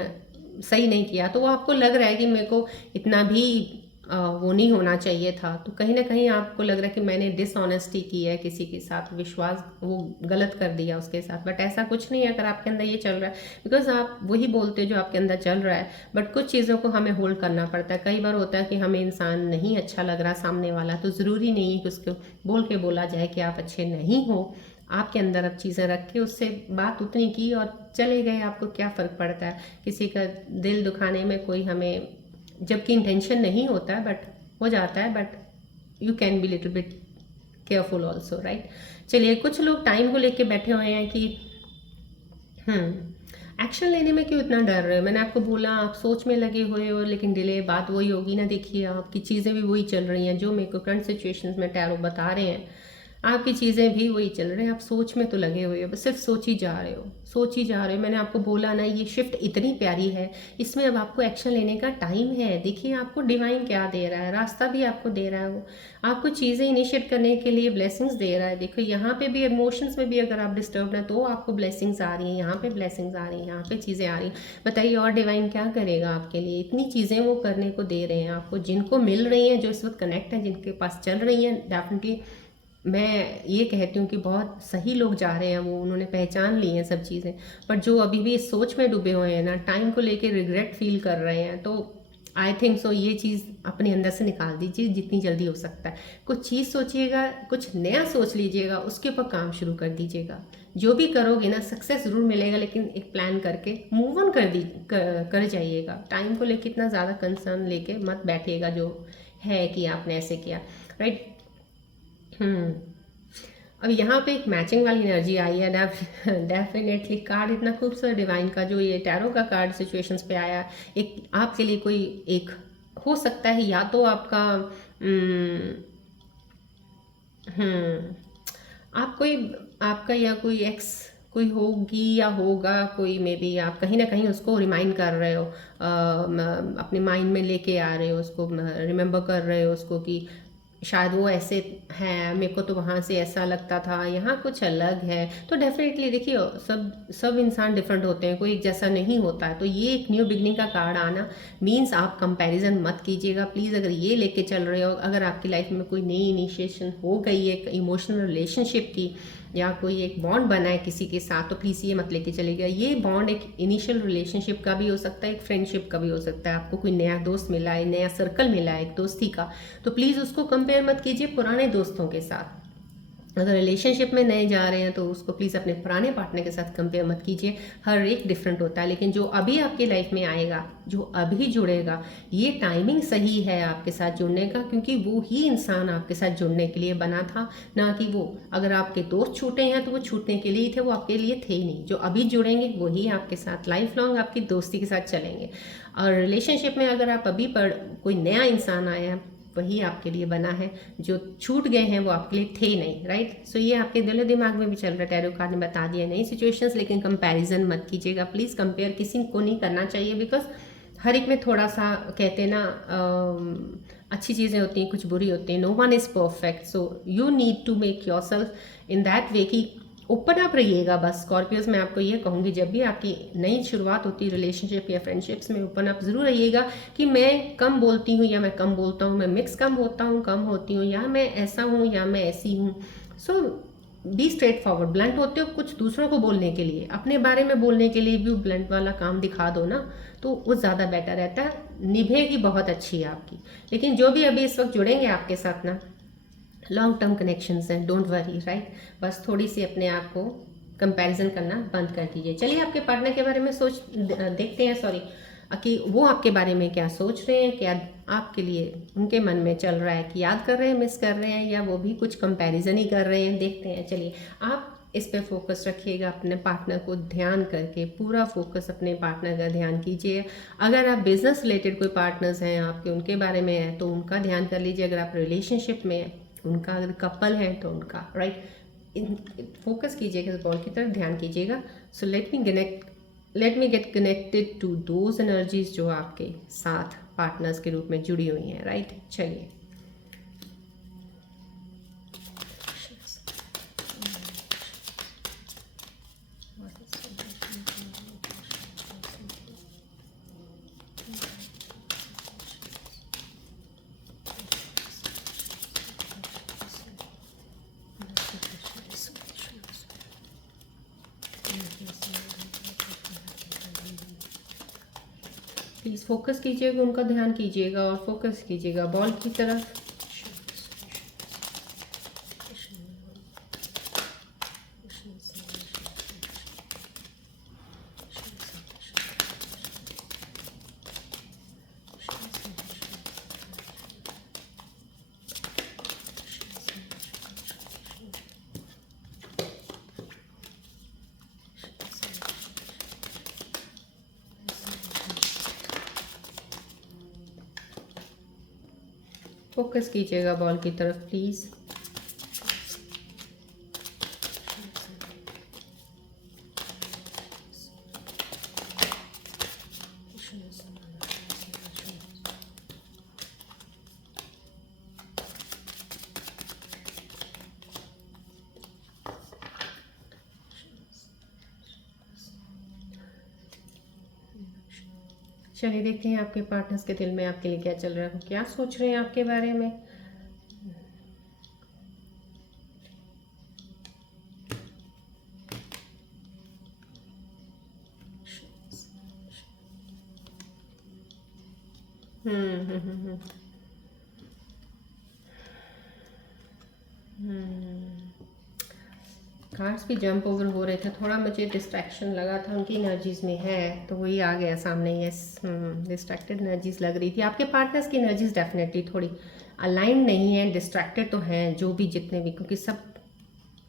सही नहीं किया, तो वो आपको लग रहा है कि मेरे को इतना भी वो नहीं होना चाहिए था। तो कहीं ना कहीं आपको लग रहा है कि मैंने डिसऑनेस्टी की है किसी के साथ, विश्वास वो गलत कर दिया उसके साथ, बट ऐसा कुछ नहीं है। अगर आपके अंदर ये चल रहा है, बिकॉज आप वही बोलते हो जो आपके अंदर चल रहा है, बट कुछ चीज़ों को हमें होल्ड करना पड़ता है। कई बार होता है कि हमें इंसान नहीं अच्छा लग रहा सामने वाला, तो ज़रूरी नहीं है कि उसको बोल के बोला जाए कि आप अच्छे नहीं हो। आपके अंदर अब चीज़ें रख के उससे बात उतनी की और चले गए, आपको क्या फ़र्क पड़ता है किसी का दिल दुखाने में। कोई हमें, जबकि इंटेंशन नहीं होता है, बट हो जाता है, but you can be little bit careful also, right. चलिए, कुछ लोग टाइम को लेके बैठे हुए हैं कि एक्शन लेने में क्यों इतना डर रहे हो। मैंने आपको बोला आप सोच में लगे हुए हो, लेकिन डिले बात वही होगी ना। देखिए आपकी चीज़ें भी वही चल रही हैं जो मेरे को करंट सिचुएशंस में टैरो बता रहे हैं, आपकी चीज़ें भी वही चल रहे हैं। आप सोच में तो लगे हुए हो, बस सिर्फ सोच ही जा रहे हो, सोच ही जा रहे हो। मैंने आपको बोला ना, ये शिफ्ट इतनी प्यारी है, इसमें अब आपको एक्शन लेने का टाइम है। देखिए आपको डिवाइन क्या दे रहा है, रास्ता भी आपको दे रहा है, वो आपको चीज़ें इनिशिएट करने के लिए ब्लेसिंग्स दे रहा है। देखो यहाँ पे भी इमोशंस में भी अगर आप डिस्टर्ब हैं तो आपको ब्लेसिंग्स आ रही हैं, यहाँ पे ब्लेसिंग्स आ रही हैं, यहाँ पे चीज़ें आ रही हैं। बताइए और डिवाइन क्या करेगा आपके लिए। इतनी चीज़ें वो करने को दे रहे हैं आपको, जिनको मिल रही हैं, जो इस वक्त कनेक्ट हैं, जिनके पास चल रही हैं, डेफिनेटली मैं ये कहती हूँ कि बहुत सही लोग जा रहे हैं, वो उन्होंने पहचान ली हैं सब चीज़ें। पर जो अभी भी इस सोच में डूबे हुए हैं ना, टाइम को लेके रिग्रेट फील कर रहे हैं, तो आई थिंक सो ये चीज़ अपने अंदर से निकाल दीजिए जितनी जल्दी हो सकता है। कुछ चीज़ सोचिएगा, कुछ नया सोच लीजिएगा, उसके ऊपर काम शुरू कर दीजिएगा। जो भी करोगे ना सक्सेस ज़रूर मिलेगा, लेकिन एक प्लान करके मूव ऑन कर जाइएगा। टाइम को लेके इतना ज़्यादा कंसर्न लेके मत बैठिएगा जो है कि आपने ऐसे किया, राइट। अब यहाँ पे एक मैचिंग वाली एनर्जी आई है। डेफिनेटली कार्ड इतना खूबसूरत डिवाइन का जो ये टैरो का कार्ड सिचुएशंस पे आया, एक आपके लिए कोई एक हो सकता है, या तो आपका आप कोई आपका या कोई एक्स कोई होगी या होगा कोई, मे बी आप कहीं ना कहीं उसको रिमाइंड कर रहे हो, अपने माइंड में लेके आ रहे हो उसको, रिमेंबर कर रहे हो उसको कि शायद वो ऐसे है, मेरे को तो वहाँ से ऐसा लगता था, यहाँ कुछ अलग है। तो डेफिनेटली देखिए सब इंसान डिफरेंट होते हैं, कोई एक जैसा नहीं होता है। तो ये एक न्यू बिगनिंग का कार्ड आना मीन्स आप कंपैरिजन मत कीजिएगा प्लीज़। अगर ये लेके चल रहे हो, अगर आपकी लाइफ में कोई नई इनिशिएशन हो गई है इमोशनल रिलेशनशिप की, या कोई एक बॉन्ड बना है किसी के साथ, तो प्लीज़ ये मत लेके चलिएगा। ये बॉन्ड एक इनिशियल रिलेशनशिप का भी हो सकता है, एक फ्रेंडशिप का भी हो सकता है। आपको कोई नया दोस्त मिला है, नया सर्कल मिला है एक दोस्ती का, तो प्लीज़ उसको कंपेयर मत कीजिए पुराने दोस्तों के साथ। अगर रिलेशनशिप में नए जा रहे हैं तो उसको प्लीज़ अपने पुराने पार्टनर के साथ कंपेयर मत कीजिए। हर एक डिफरेंट होता है, लेकिन जो अभी आपकी लाइफ में आएगा, जो अभी जुड़ेगा, ये टाइमिंग सही है आपके साथ जुड़ने का, क्योंकि वो ही इंसान आपके साथ जुड़ने के लिए बना था, ना कि वो। अगर आपके दोस्त छूटे हैं तो वो छूटने के लिए ही थे, वो आपके लिए थे ही नहीं। जो अभी जुड़ेंगे वही आपके साथ लाइफ लॉन्ग आपकी दोस्ती के साथ चलेंगे। और रिलेशनशिप में अगर आप अभी कोई नया इंसान आया है, वही आपके लिए बना है। जो छूट गए हैं वो आपके लिए थे नहीं, राइट। सो ये आपके दिलो दिमाग में भी चल रहा है, टैरो कार्ड ने बता दिया नई सिचुएशंस। लेकिन कंपैरिजन मत कीजिएगा प्लीज़, कंपेयर किसी को नहीं करना चाहिए, बिकॉज हर एक में थोड़ा सा कहते हैं ना, अच्छी चीज़ें होती हैं, कुछ बुरी होती हैं। No one is perfect, so you need to make yourself in that way कि ओपन अप रहिएगा बस स्कॉर्पियोज। मैं आपको ये कहूँगी जब भी आपकी नई शुरुआत होती है रिलेशनशिप या फ्रेंडशिप्स में, ओपन अप ज़रूर रहिएगा कि मैं कम बोलती हूँ या मैं कम बोलता हूँ, मैं मिक्स कम होता हूँ कम होती हूँ, या मैं ऐसा हूँ या मैं ऐसी हूँ। सो बी स्ट्रेट फॉरवर्ड। ब्लंट होते हो कुछ दूसरों को बोलने के लिए, अपने बारे में बोलने के लिए भी ब्लंट वाला काम दिखा दो ना, तो वो ज़्यादा बेटर रहता है, निभेगी बहुत अच्छी है आपकी। लेकिन जो भी अभी इस वक्त जुड़ेंगे आपके साथ ना, लॉन्ग टर्म कनेक्शंस हैं, डोंट वरी, राइट। बस थोड़ी सी अपने आप को कंपैरिजन करना बंद कर दीजिए। चलिए आपके पार्टनर के बारे में देखते हैं, सॉरी, कि वो आपके बारे में क्या सोच रहे हैं, क्या आपके लिए उनके मन में चल रहा है, कि याद कर रहे हैं, मिस कर रहे हैं, या वो भी कुछ कंपैरिजन ही कर रहे हैं। देखते हैं, चलिए आप इस पे फोकस रखिएगा, अपने पार्टनर को ध्यान करके पूरा फोकस अपने पार्टनर का ध्यान कीजिए। अगर आप बिजनेस रिलेटेड कोई पार्टनर्स हैं आपके, उनके बारे में है तो उनका ध्यान कर लीजिए। अगर आप रिलेशनशिप में हैं उनका, अगर कपल है तो उनका, राइट। फोकस कीजिएगा, इस बॉल की तरफ ध्यान कीजिएगा। So let me get connected to those energies जो आपके साथ पार्टनर्स के रूप में जुड़ी हुई हैं, राइट। चलिए, प्लीज़ फोकस कीजिएगा, उनका ध्यान कीजिएगा और फोकस कीजिएगा बॉल की तरफ। फोकस कीजिएगा बॉल की तरफ प्लीज़। चलिए देखते हैं आपके पार्टनर्स के दिल में आपके लिए क्या चल रहा है, क्या सोच रहे हैं आपके बारे में। कार्ड्स भी जंप ओवर हो रहे थे, थोड़ा मुझे डिस्ट्रैक्शन लगा था, उनकी एनर्जीज में है तो वही आ गया सामने। यस, डिस्ट्रैक्टेड एनर्जीज लग रही थी। आपके पार्टनर्स की एनर्जीज डेफिनेटली थोड़ी अलाइन नहीं है, डिस्ट्रैक्टेड तो हैं जो भी, जितने भी, क्योंकि सब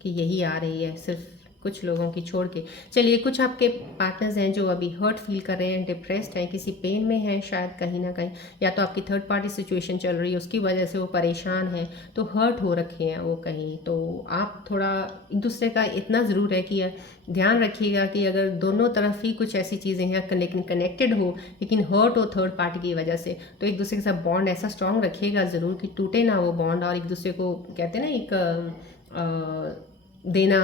की यही आ रही है, सिर्फ कुछ लोगों की छोड़ के। चलिए, कुछ आपके पार्टनर्स हैं जो अभी हर्ट फील कर रहे हैं, डिप्रेस्ड हैं, किसी पेन में हैं शायद कहीं ना कहीं, या तो आपकी थर्ड पार्टी सिचुएशन चल रही है उसकी वजह से वो परेशान हैं, तो हर्ट हो रखे हैं वो कहीं। तो आप थोड़ा एक दूसरे का इतना ज़रूर है कि ध्यान रखिएगा कि अगर दोनों तरफ ही कुछ ऐसी चीज़ें हैं कनेक्टेड हो लेकिन हर्ट हो थर्ड पार्टी की वजह से, तो एक दूसरे के साथ बॉन्ड ऐसा स्ट्रांग रखिएगा ज़रूर कि टूटे ना वो बॉन्ड, और एक दूसरे को कहते हैं ना एक देना,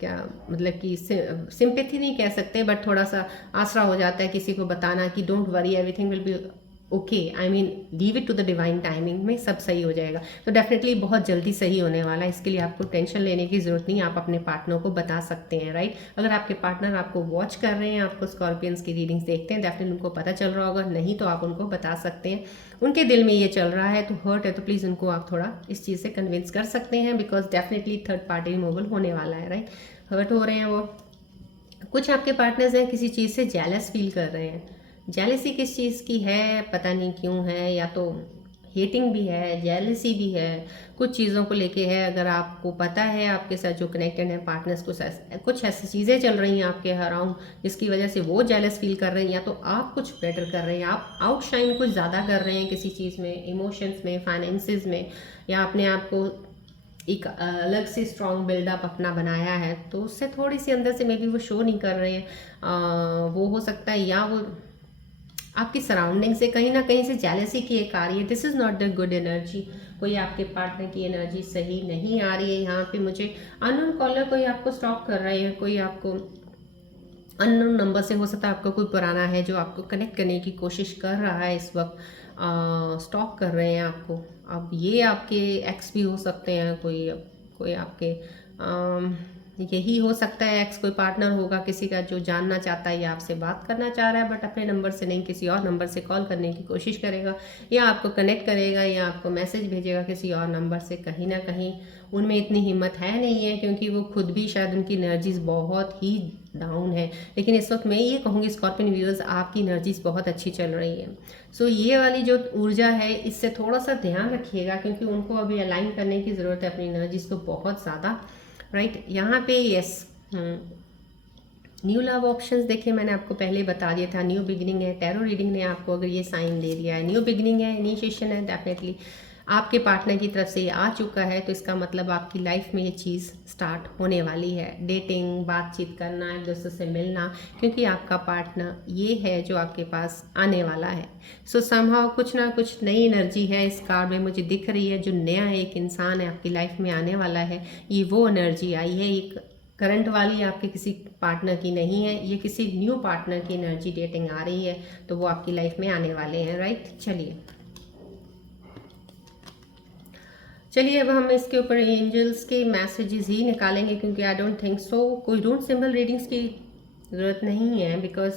क्या मतलब कि सिंपैथी नहीं कह सकते बट थोड़ा सा आसरा हो जाता है किसी को बताना कि don't worry, everything will be okay, I mean leave it to the divine timing में सब सही हो जाएगा। तो डेफिनेटली बहुत जल्दी सही होने वाला है, इसके लिए आपको टेंशन लेने की ज़रूरत नहीं, आप अपने पार्टनर को बता सकते हैं, राइट। अगर आपके पार्टनर आपको वॉच कर रहे हैं, आपको स्कॉर्पियंस की रीडिंग्स देखते हैं, डेफिनेटली उनको पता चल रहा होगा, नहीं तो आप उनको बता सकते हैं। उनके दिल में ये चल रहा है तो हर्ट है, तो प्लीज़ उनको आप थोड़ा इस चीज़ से कन्विंस कर सकते हैं, because definitely third party removal होने वाला है, राइट। हर्ट हो रहे हैं वो। कुछ आपके पार्टनर्स हैं किसी चीज़ से जेलस फील कर रहे हैं। जेलसी किस चीज़ की है पता नहीं क्यों है, या तो हेटिंग भी है, जेलसी भी है, कुछ चीज़ों को लेके है। अगर आपको पता है आपके साथ जो कनेक्टेड है पार्टनर्स को, कुछ ऐसी चीज़ें चल रही हैं आपके अराउंड जिसकी वजह से वो जेलस फील कर रहे हैं, या तो आप कुछ बेटर कर रहे हैं, आप आउटशाइन कुछ ज़्यादा कर रहे हैं किसी चीज़ में, इमोशंस में, फाइनेंसिस में, या अपने आप को एक अलग से स्ट्रॉन्ग बिल्डअप अपना बनाया है, तो उससे थोड़ी सी अंदर से मे बी वो शो नहीं कर रहे हैं। वो हो सकता है, या वो आपकी सराउंडिंग से कहीं ना कहीं से जेलसी की एक आ रही है। This is not the good energy. कोई आपके पार्टनर की एनर्जी सही नहीं आ रही है। यहाँ पे मुझे अननोन कॉलर कोई आपको स्टॉक कर रहे हैं, कोई आपको अननोन नंबर से, हो सकता है आपका कोई पुराना है जो आपको कनेक्ट करने की कोशिश कर रहा है इस वक्त, स्टॉक कर रहे हैं आपको। अब ये आपके एक्स भी हो सकते हैं, कोई कोई आपके यही हो सकता है एक्स कोई पार्टनर होगा किसी का जो जानना चाहता है या आपसे बात करना चाह रहा है, बट अपने नंबर से नहीं किसी और नंबर से कॉल करने की कोशिश करेगा, या आपको कनेक्ट करेगा, या आपको मैसेज भेजेगा किसी और नंबर से। कहीं ना कहीं उनमें इतनी हिम्मत है नहीं है, क्योंकि वो खुद भी शायद उनकी एनर्जीज बहुत ही डाउन है। लेकिन इस वक्त मैं ये कहूँगी स्कॉर्पियन व्यूअर्स, आपकी एनर्जीज बहुत अच्छी चल रही है। सो ये वाली जो ऊर्जा है इससे थोड़ा सा ध्यान रखिएगा, क्योंकि उनको अभी अलाइन करने की ज़रूरत है अपनी एनर्जीज को बहुत ज़्यादा, राइट। यहाँ पे यस, न्यू लव ऑप्शंस देखिए, मैंने आपको पहले बता दिया था, न्यू बिगिनिंग है। टैरो रीडिंग ने आपको अगर ये साइन दे दिया है, न्यू बिगिनिंग है, इनिशिएशन है, डेफिनेटली आपके पार्टनर की तरफ से ये आ चुका है, तो इसका मतलब आपकी लाइफ में ये चीज़ स्टार्ट होने वाली है। डेटिंग, बातचीत करना, एक दूसरे से मिलना, क्योंकि आपका पार्टनर ये है जो आपके पास आने वाला है। सो समहाउ कुछ ना कुछ नई एनर्जी है इस कार्ड में मुझे दिख रही है, जो नया एक इंसान है आपकी लाइफ में आने वाला है। ये वो एनर्जी आई है, एक करंट वाली आपके किसी पार्टनर की नहीं है, ये किसी न्यू पार्टनर की एनर्जी डेटिंग आ रही है, तो वो आपकी लाइफ में आने वाले हैं, राइट। चलिए अब हम इसके ऊपर एंजल्स के मैसेजेस ही निकालेंगे, क्योंकि आई डोंट थिंक सो कोई रूट सिंबल रीडिंग्स की ज़रूरत नहीं है, बिकॉज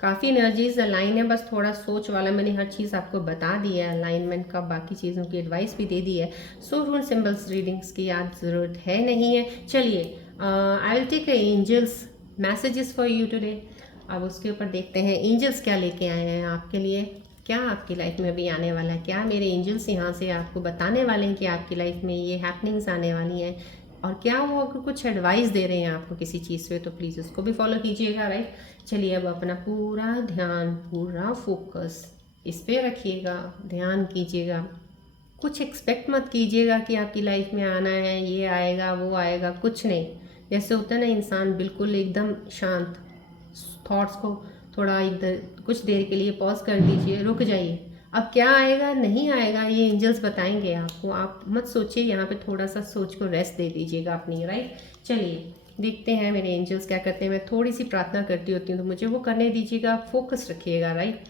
काफ़ी एनर्जीज अलाइन है। बस थोड़ा सोच वाला, मैंने हर चीज़ आपको बता दी है अलाइनमेंट का, बाकी चीज़ों की एडवाइस भी दे दी है। सो रूट सिंबल्स रीडिंग्स की आज ज़रूरत है नहीं है। चलिए I will take angels messages for you today. अब उसके ऊपर देखते हैं एंजल्स क्या लेके आए हैं आपके लिए, क्या आपकी लाइफ में अभी आने वाला है, क्या मेरे एंजल्स यहाँ से आपको बताने वाले हैं कि आपकी लाइफ में ये हैपनिंग्स आने वाली हैं, और क्या वो अगर कुछ एडवाइस दे रहे हैं आपको किसी चीज़ पे, तो प्लीज़ उसको भी फॉलो कीजिएगा, राइट। चलिए अब अपना पूरा ध्यान, पूरा फोकस इस पे रखिएगा, ध्यान कीजिएगा। कुछ एक्सपेक्ट मत कीजिएगा कि आपकी लाइफ में आना है, ये आएगा वो आएगा, कुछ नहीं। जैसे होता है ना, इंसान बिल्कुल एकदम शांत, थॉट्स को थोड़ा इधर कुछ देर के लिए पॉज कर दीजिए, रुक जाइए। अब क्या आएगा नहीं आएगा ये एंजल्स बताएंगे आपको, आप मत सोचिए, यहाँ पे थोड़ा सा सोच को रेस्ट दे दीजिएगा अपनी, राइट। चलिए देखते हैं मेरे एंजल्स क्या करते हैं। मैं थोड़ी सी प्रार्थना करती होती हूँ, तो मुझे वो करने दीजिएगा, फोकस रखिएगा, राइट।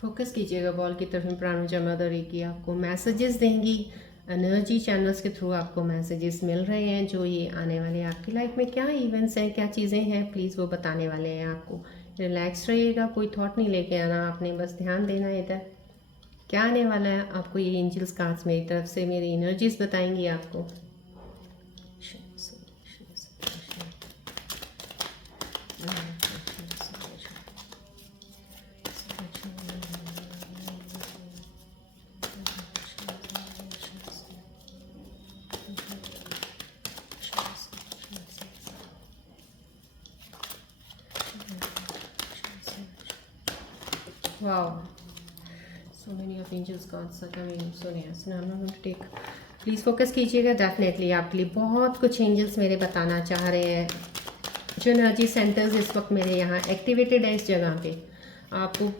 फोकस कीजिएगा बॉल की तरफ में, प्राणुजा मदरी की आपको मैसेजेस देंगी, एनर्जी चैनल्स के थ्रू आपको मैसेजेस मिल रहे हैं, जो ये आने वाले आपकी लाइफ में क्या इवेंट्स हैं, क्या चीज़ें हैं, प्लीज़ वो बताने वाले हैं आपको। रिलैक्स रहिएगा, कोई थॉट नहीं लेके आना आपने, बस ध्यान देना इधर क्या आने वाला है आपको। ये एंजल्स कार्ड्स मेरी तरफ से मेरी एनर्जीज बताएंगी आपको। Wow, so many of angels cards are coming. So yes, now I'm not going to take. Please focus कीजिएगा, डेफिनेटली आपके लिए बहुत कुछ एंजल्स मेरे बताना चाह रहे हैं। जो एनर्जी सेंटर्स इस वक्त मेरे यहाँ एक्टिवेटेड है इस जगह पे, आपको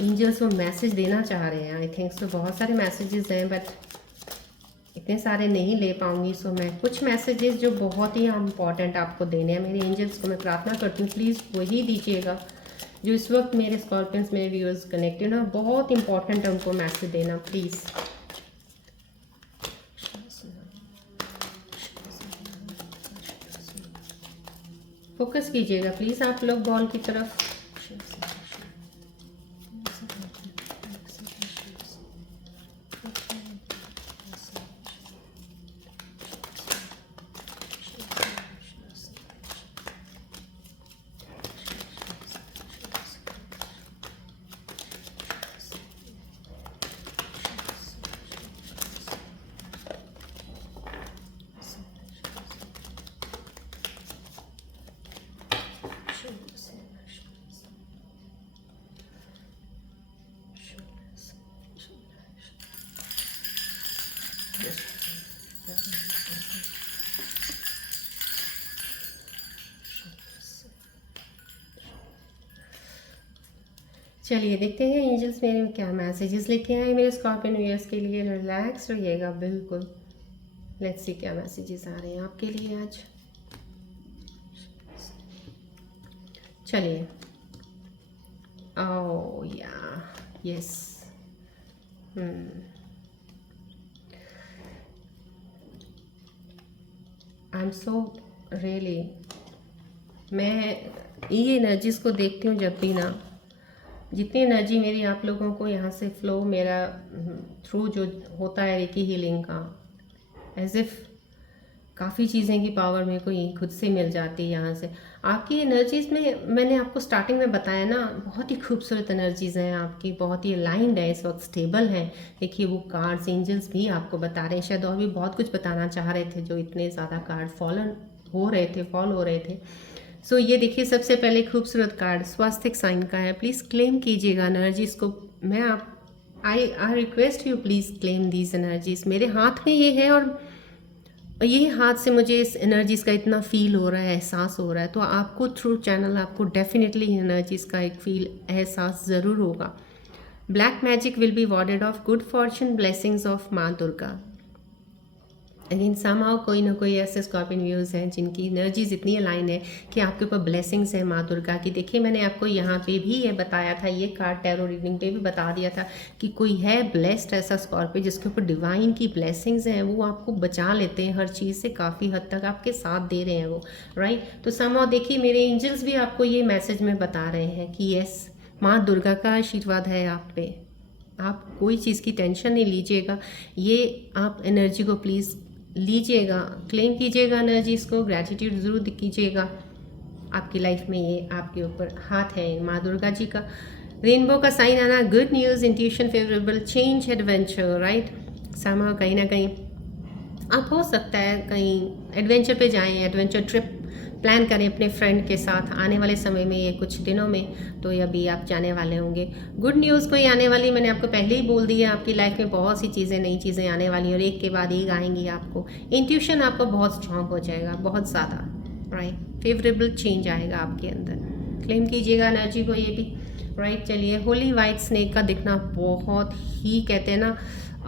एंजल्स वो मैसेज देना चाह रहे हैं। आई थिंक सो बहुत सारे मैसेजेस हैं, बट इतने सारे नहीं ले पाऊँगी। सो मैं कुछ मैसेजेस जो बहुत ही इम्पॉर्टेंट आपको देने हैं, मेरे एंजल्स को मैं प्रार्थना करती हूँ प्लीज़ वही दीजिएगा जो इस वक्त मेरे स्कॉर्पियंस, मेरे व्यूअर्स कनेक्टेड ना, बहुत इंपॉर्टेंट है उनको मैसेज देना, प्लीज़। फोकस कीजिएगा प्लीज़ आप लोग बॉल की तरफ। चलिए देखते हैं एंजल्स मेरे क्या मैसेजेस लेके आए मेरे स्कॉर्पियन व्यूअर्स के लिए। रिलैक्स रहिएगा बिल्कुल। लेट्स सी क्या मैसेजेस आ रहे हैं आपके लिए आज। चलिए। ओह या yes. I am so really, मैं ये एनर्जीज़ को देखती हूँ जब भी ना, जितनी एनर्जी मेरी आप लोगों को यहाँ से फ्लो मेरा थ्रू जो होता है रेकी हीलिंग का, एज इफ़ काफ़ी चीज़ें की पावर मेरे को यहीं खुद से मिल जाती है यहाँ से। आपकी एनर्जीज़ में मैंने आपको स्टार्टिंग में बताया ना, बहुत ही खूबसूरत एनर्जीज़ हैं आपकी, बहुत ही अलाइंड है, इस वक्त स्टेबल हैं। देखिए वो कार्ड्स एंजल्स भी आपको बता रहे हैं, शायद और भी बहुत कुछ बताना चाह रहे थे जो इतने ज़्यादा कार्ड फॉल हो रहे थे। सो ये देखिए सबसे पहले खूबसूरत कार्ड स्वास्तिक साइन का है। प्लीज़ क्लेम कीजिएगा एनर्जीज़ को। मैं आप I request you please claim these energies. मेरे हाथ में ये है और ये हाथ से मुझे इस एनर्जीज़ का इतना फील हो रहा है, एहसास हो रहा है, तो आपको थ्रू चैनल आपको डेफिनेटली एनर्जीज़ का एक फील एहसास ज़रूर होगा। Black magic will be warded off good fortune blessings of माँ दुर्गा। लेकिन समाओ कोई ना कोई ऐसे स्कॉर्पियन व्यूज़ हैं जिनकी एनर्जीज इतनी अलाइन है कि आपके ऊपर ब्लेसिंग्स हैं माँ दुर्गा की। देखिए मैंने आपको यहाँ पे भी ये बताया था, ये कार्ड टैरो रीडिंग पे भी बता दिया था कि कोई है ब्लेस्ड ऐसा स्कॉर्पियो जिसके ऊपर डिवाइन की ब्लेसिंग्स हैं, वो आपको बचा लेते हैं हर चीज़ से, काफ़ी हद तक आपके साथ दे रहे हैं वो, राइट। तो समाओ देखिए मेरे एंजल्स भी आपको ये मैसेज में बता रहे हैं कि यस, माँ दुर्गा का आशीर्वाद है आप पे। आप कोई चीज़ की टेंशन नहीं लीजिएगा, ये आप एनर्जी को प्लीज़ लीजिएगा, क्लेम कीजिएगा एनर्जीज़ को, ग्रैटिट्यूड ज़रूर कीजिएगा। आपकी लाइफ में ये आपके ऊपर हाथ है माँ दुर्गा जी का। रेनबो का साइन आना, good news, intuition favourable, change, adventure, right. समा कहीं ना कहीं आप हो सकता है कहीं एडवेंचर पे जाएं, एडवेंचर ट्रिप प्लान करें अपने फ्रेंड के साथ आने वाले समय में, ये कुछ दिनों में तो अभी आप जाने वाले होंगे। गुड न्यूज़ कोई आने वाली, मैंने आपको पहले ही बोल दिया, आपकी लाइफ में बहुत सी चीज़ें, नई चीज़ें आने वाली और एक के बाद एक आएंगी आपको। इंट्यूशन आपका बहुत स्ट्रॉन्ग हो जाएगा, बहुत ज़्यादा, राइट। फेवरेबल चेंज आएगा आपके अंदर, क्लेम कीजिएगा एनर्जी को ये भी, राइट। चलिए, होली वाइट स्नेक का दिखना बहुत ही, कहते हैं ना,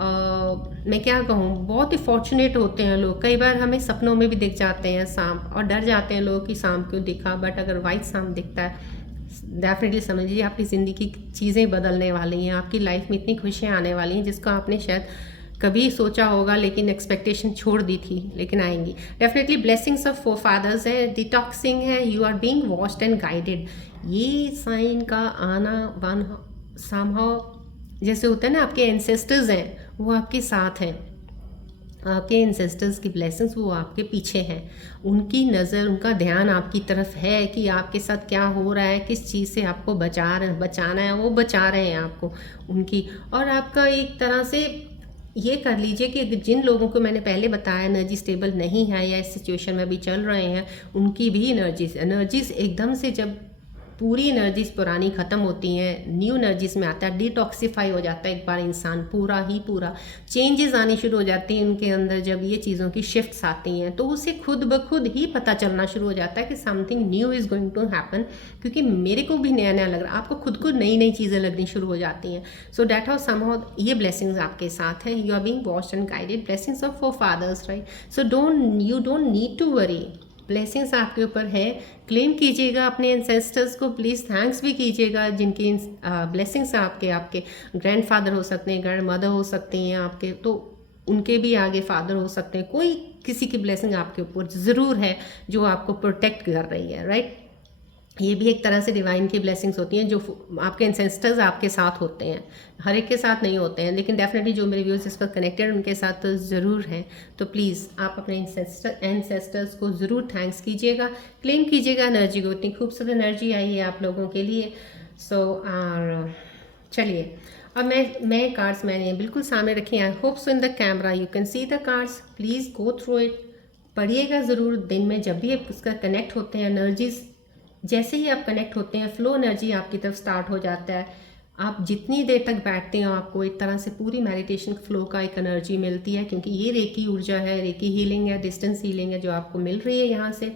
मैं क्या कहूँ, बहुत ही फॉर्चुनेट होते हैं लोग। कई बार हमें सपनों में भी दिख जाते हैं सांप और डर जाते हैं लोग कि सांप क्यों दिखा, बट अगर वाइट सांप दिखता है डेफिनेटली समझ लीजिए आपकी ज़िंदगी की चीज़ें बदलने वाली हैं, आपकी लाइफ में इतनी खुशियाँ आने वाली हैं जिसको आपने शायद कभी सोचा होगा लेकिन एक्सपेक्टेशन छोड़ दी थी, लेकिन आएंगी definitely. Blessings of forefathers है, डिटॉक्सिंग है, you are being washed and guided. ये साइन का आना वन समहाउ जैसे होता है ना, आपके एंसेस्टर्स हैं वो आपके साथ हैं, आपके एंसेस्टर्स की ब्लेसिंग्स वो आपके पीछे हैं, उनकी नज़र, उनका ध्यान आपकी तरफ है कि आपके साथ क्या हो रहा है, किस चीज़ से आपको बचाना है, वो बचा रहे हैं आपको उनकी। और आपका एक तरह से ये कर लीजिए कि जिन लोगों को मैंने पहले बताया एनर्जी स्टेबल नहीं है या इस सिचुएशन में भी चल रहे हैं, उनकी भी एनर्जीज एकदम से जब पूरी एनर्जीज पुरानी ख़त्म होती हैं, न्यू एनर्जीज में आता है, डिटॉक्सीफाई हो जाता है एक बार इंसान, पूरा चेंजेस आनी शुरू हो जाती हैं उनके अंदर। जब ये चीज़ों की शिफ्ट्स आती हैं तो उसे खुद ब खुद ही पता चलना शुरू हो जाता है कि something new is going to happen, क्योंकि मेरे को भी नया नया लग रहा है, आपको खुद को नई नई चीज़ें लगनी शुरू हो जाती हैं। सो डैट हाउ समहाउ ये ब्लेसिंग्स आपके साथ हैं, you are being washed and guided, blessings of forefathers, right. So you don't need to worry, blessings आपके ऊपर है। क्लेम कीजिएगा अपने एंसेस्टर्स को, प्लीज़ थैंक्स भी कीजिएगा जिनकी ब्लेसिंग्स आपके ग्रैंडफादर हो सकते हैं, ग्रैंड मदर हो सकती हैं आपके, तो उनके भी आगे फादर हो सकते हैं, कोई किसी की ब्लेसिंग आपके ऊपर ज़रूर है जो आपको प्रोटेक्ट कर रही है, राइट। ये भी एक तरह से डिवाइन की ब्लेसिंग्स होती हैं जो आपके एंसेस्टर्स आपके साथ होते हैं, हर एक के साथ नहीं होते हैं, लेकिन डेफिनेटली जो मेरे व्यूअर्स इस पर कनेक्टेड उनके साथ तो ज़रूर हैं। तो प्लीज़ आप अपने एंसेस्टर्स को ज़रूर थैंक्स कीजिएगा, क्लेम कीजिएगा एनर्जी को। इतनी खूबसूरत एनर्जी आई है आप लोगों के लिए। और चलिए, अब मैं कार्ड्स मैंने बिल्कुल सामने रखी हैं, I hope so in the camera you can see the cards, please go through it, पढ़िएगा ज़रूर। दिन में जब भी आप उसका कनेक्ट होते हैं एनर्जीज, जैसे ही आप कनेक्ट होते हैं फ्लो एनर्जी आपकी तरफ स्टार्ट हो जाता है। आप जितनी देर तक बैठते हो आपको एक तरह से पूरी मेडिटेशन फ्लो का एक एनर्जी मिलती है, क्योंकि ये रेकी ऊर्जा है, रेकी हीलिंग है, डिस्टेंस हीलिंग है जो आपको मिल रही है यहाँ से।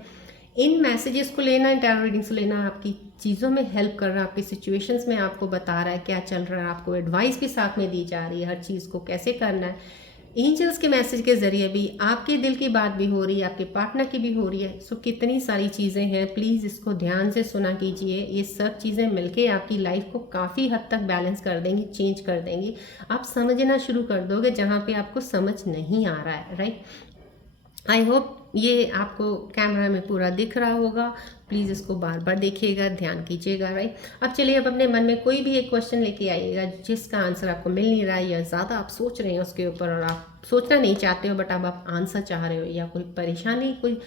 इन मैसेजेस को लेना, इन टैरो रीडिंग से लेना आपकी चीज़ों में हेल्प कर रहा है, आपकी सिचुएशंस में आपको बता रहा है क्या चल रहा है, आपको एडवाइस भी साथ में दी जा रही है हर चीज़ को कैसे करना है। एंजल्स के मैसेज के ज़रिए भी आपके दिल की बात भी हो रही है, आपके पार्टनर की भी हो रही है। सो कितनी सारी चीज़ें हैं, प्लीज़ इसको ध्यान से सुना कीजिए। ये सब चीज़ें मिलके आपकी लाइफ को काफ़ी हद तक बैलेंस कर देंगी, चेंज कर देंगी। आप समझना शुरू कर दोगे जहाँ पे आपको समझ नहीं आ रहा है, राइट। आई होप ये आपको कैमरा में पूरा दिख रहा होगा। प्लीज़ इसको बार बार देखिएगा, ध्यान कीजिएगा, राइट। अब चलिए, अब अपने मन में कोई भी एक क्वेश्चन लेके आइएगा जिसका आंसर आपको मिल नहीं रहा है, या ज़्यादा आप सोच रहे हैं उसके ऊपर और आप सोचना नहीं चाहते हो बट अब आप आंसर चाह रहे हो, या कोई परेशानी, कोई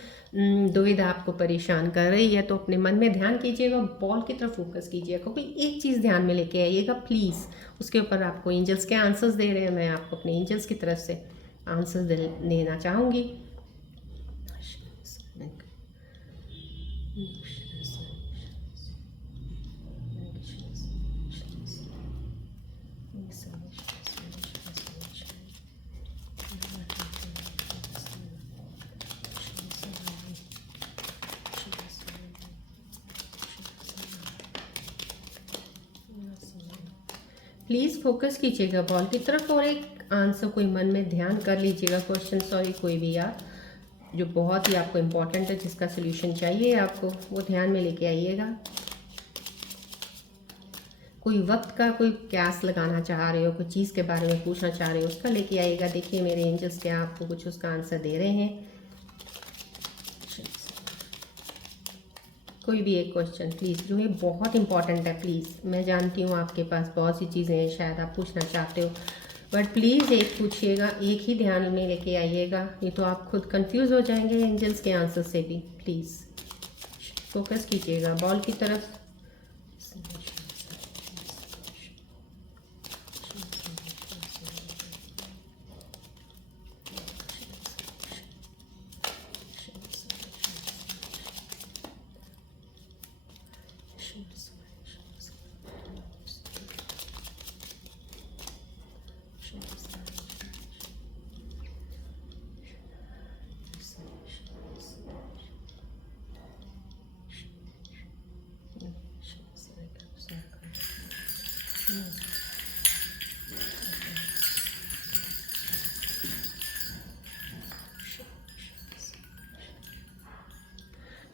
दुविधा आपको परेशान कर रही है, तो अपने मन में ध्यान कीजिएगा, बॉल की तरफ फोकस कीजिएगा, कोई एक चीज़ ध्यान में लेके आइएगा प्लीज़। उसके ऊपर आपको एंजल्स के आंसर्स दे रहे हैं, मैं आपको अपने एंजल्स की तरफ से आंसर्स देना चाहूँगी। प्लीज़ फोकस कीजिएगा बॉल की तरफ और एक आंसर कोई मन में ध्यान कर लीजिएगा, क्वेश्चन सॉरी कोई भी यार, जो बहुत ही आपको इम्पोर्टेंट है, जिसका सोल्यूशन चाहिए आपको, वो ध्यान में लेके आइएगा। कोई वक्त का कोई क्यास लगाना चाह रहे हो, कोई चीज़ के बारे में पूछना चाह रहे हो, उसका लेके आइएगा। देखिए मेरे एंजल्स क्या आपको कुछ उसका आंसर दे रहे हैं। कोई भी एक क्वेश्चन प्लीज़, जो ये बहुत इंपॉर्टेंट है, प्लीज़। मैं जानती हूँ आपके पास बहुत सी चीज़ें हैं शायद आप पूछना चाहते हो, बट प्लीज़ एक पूछिएगा, एक ही ध्यान में लेके आइएगा, नहीं तो आप खुद कंफ्यूज हो जाएंगे एंजल्स के आंसर से भी। प्लीज़ फोकस कीजिएगा बॉल की तरफ।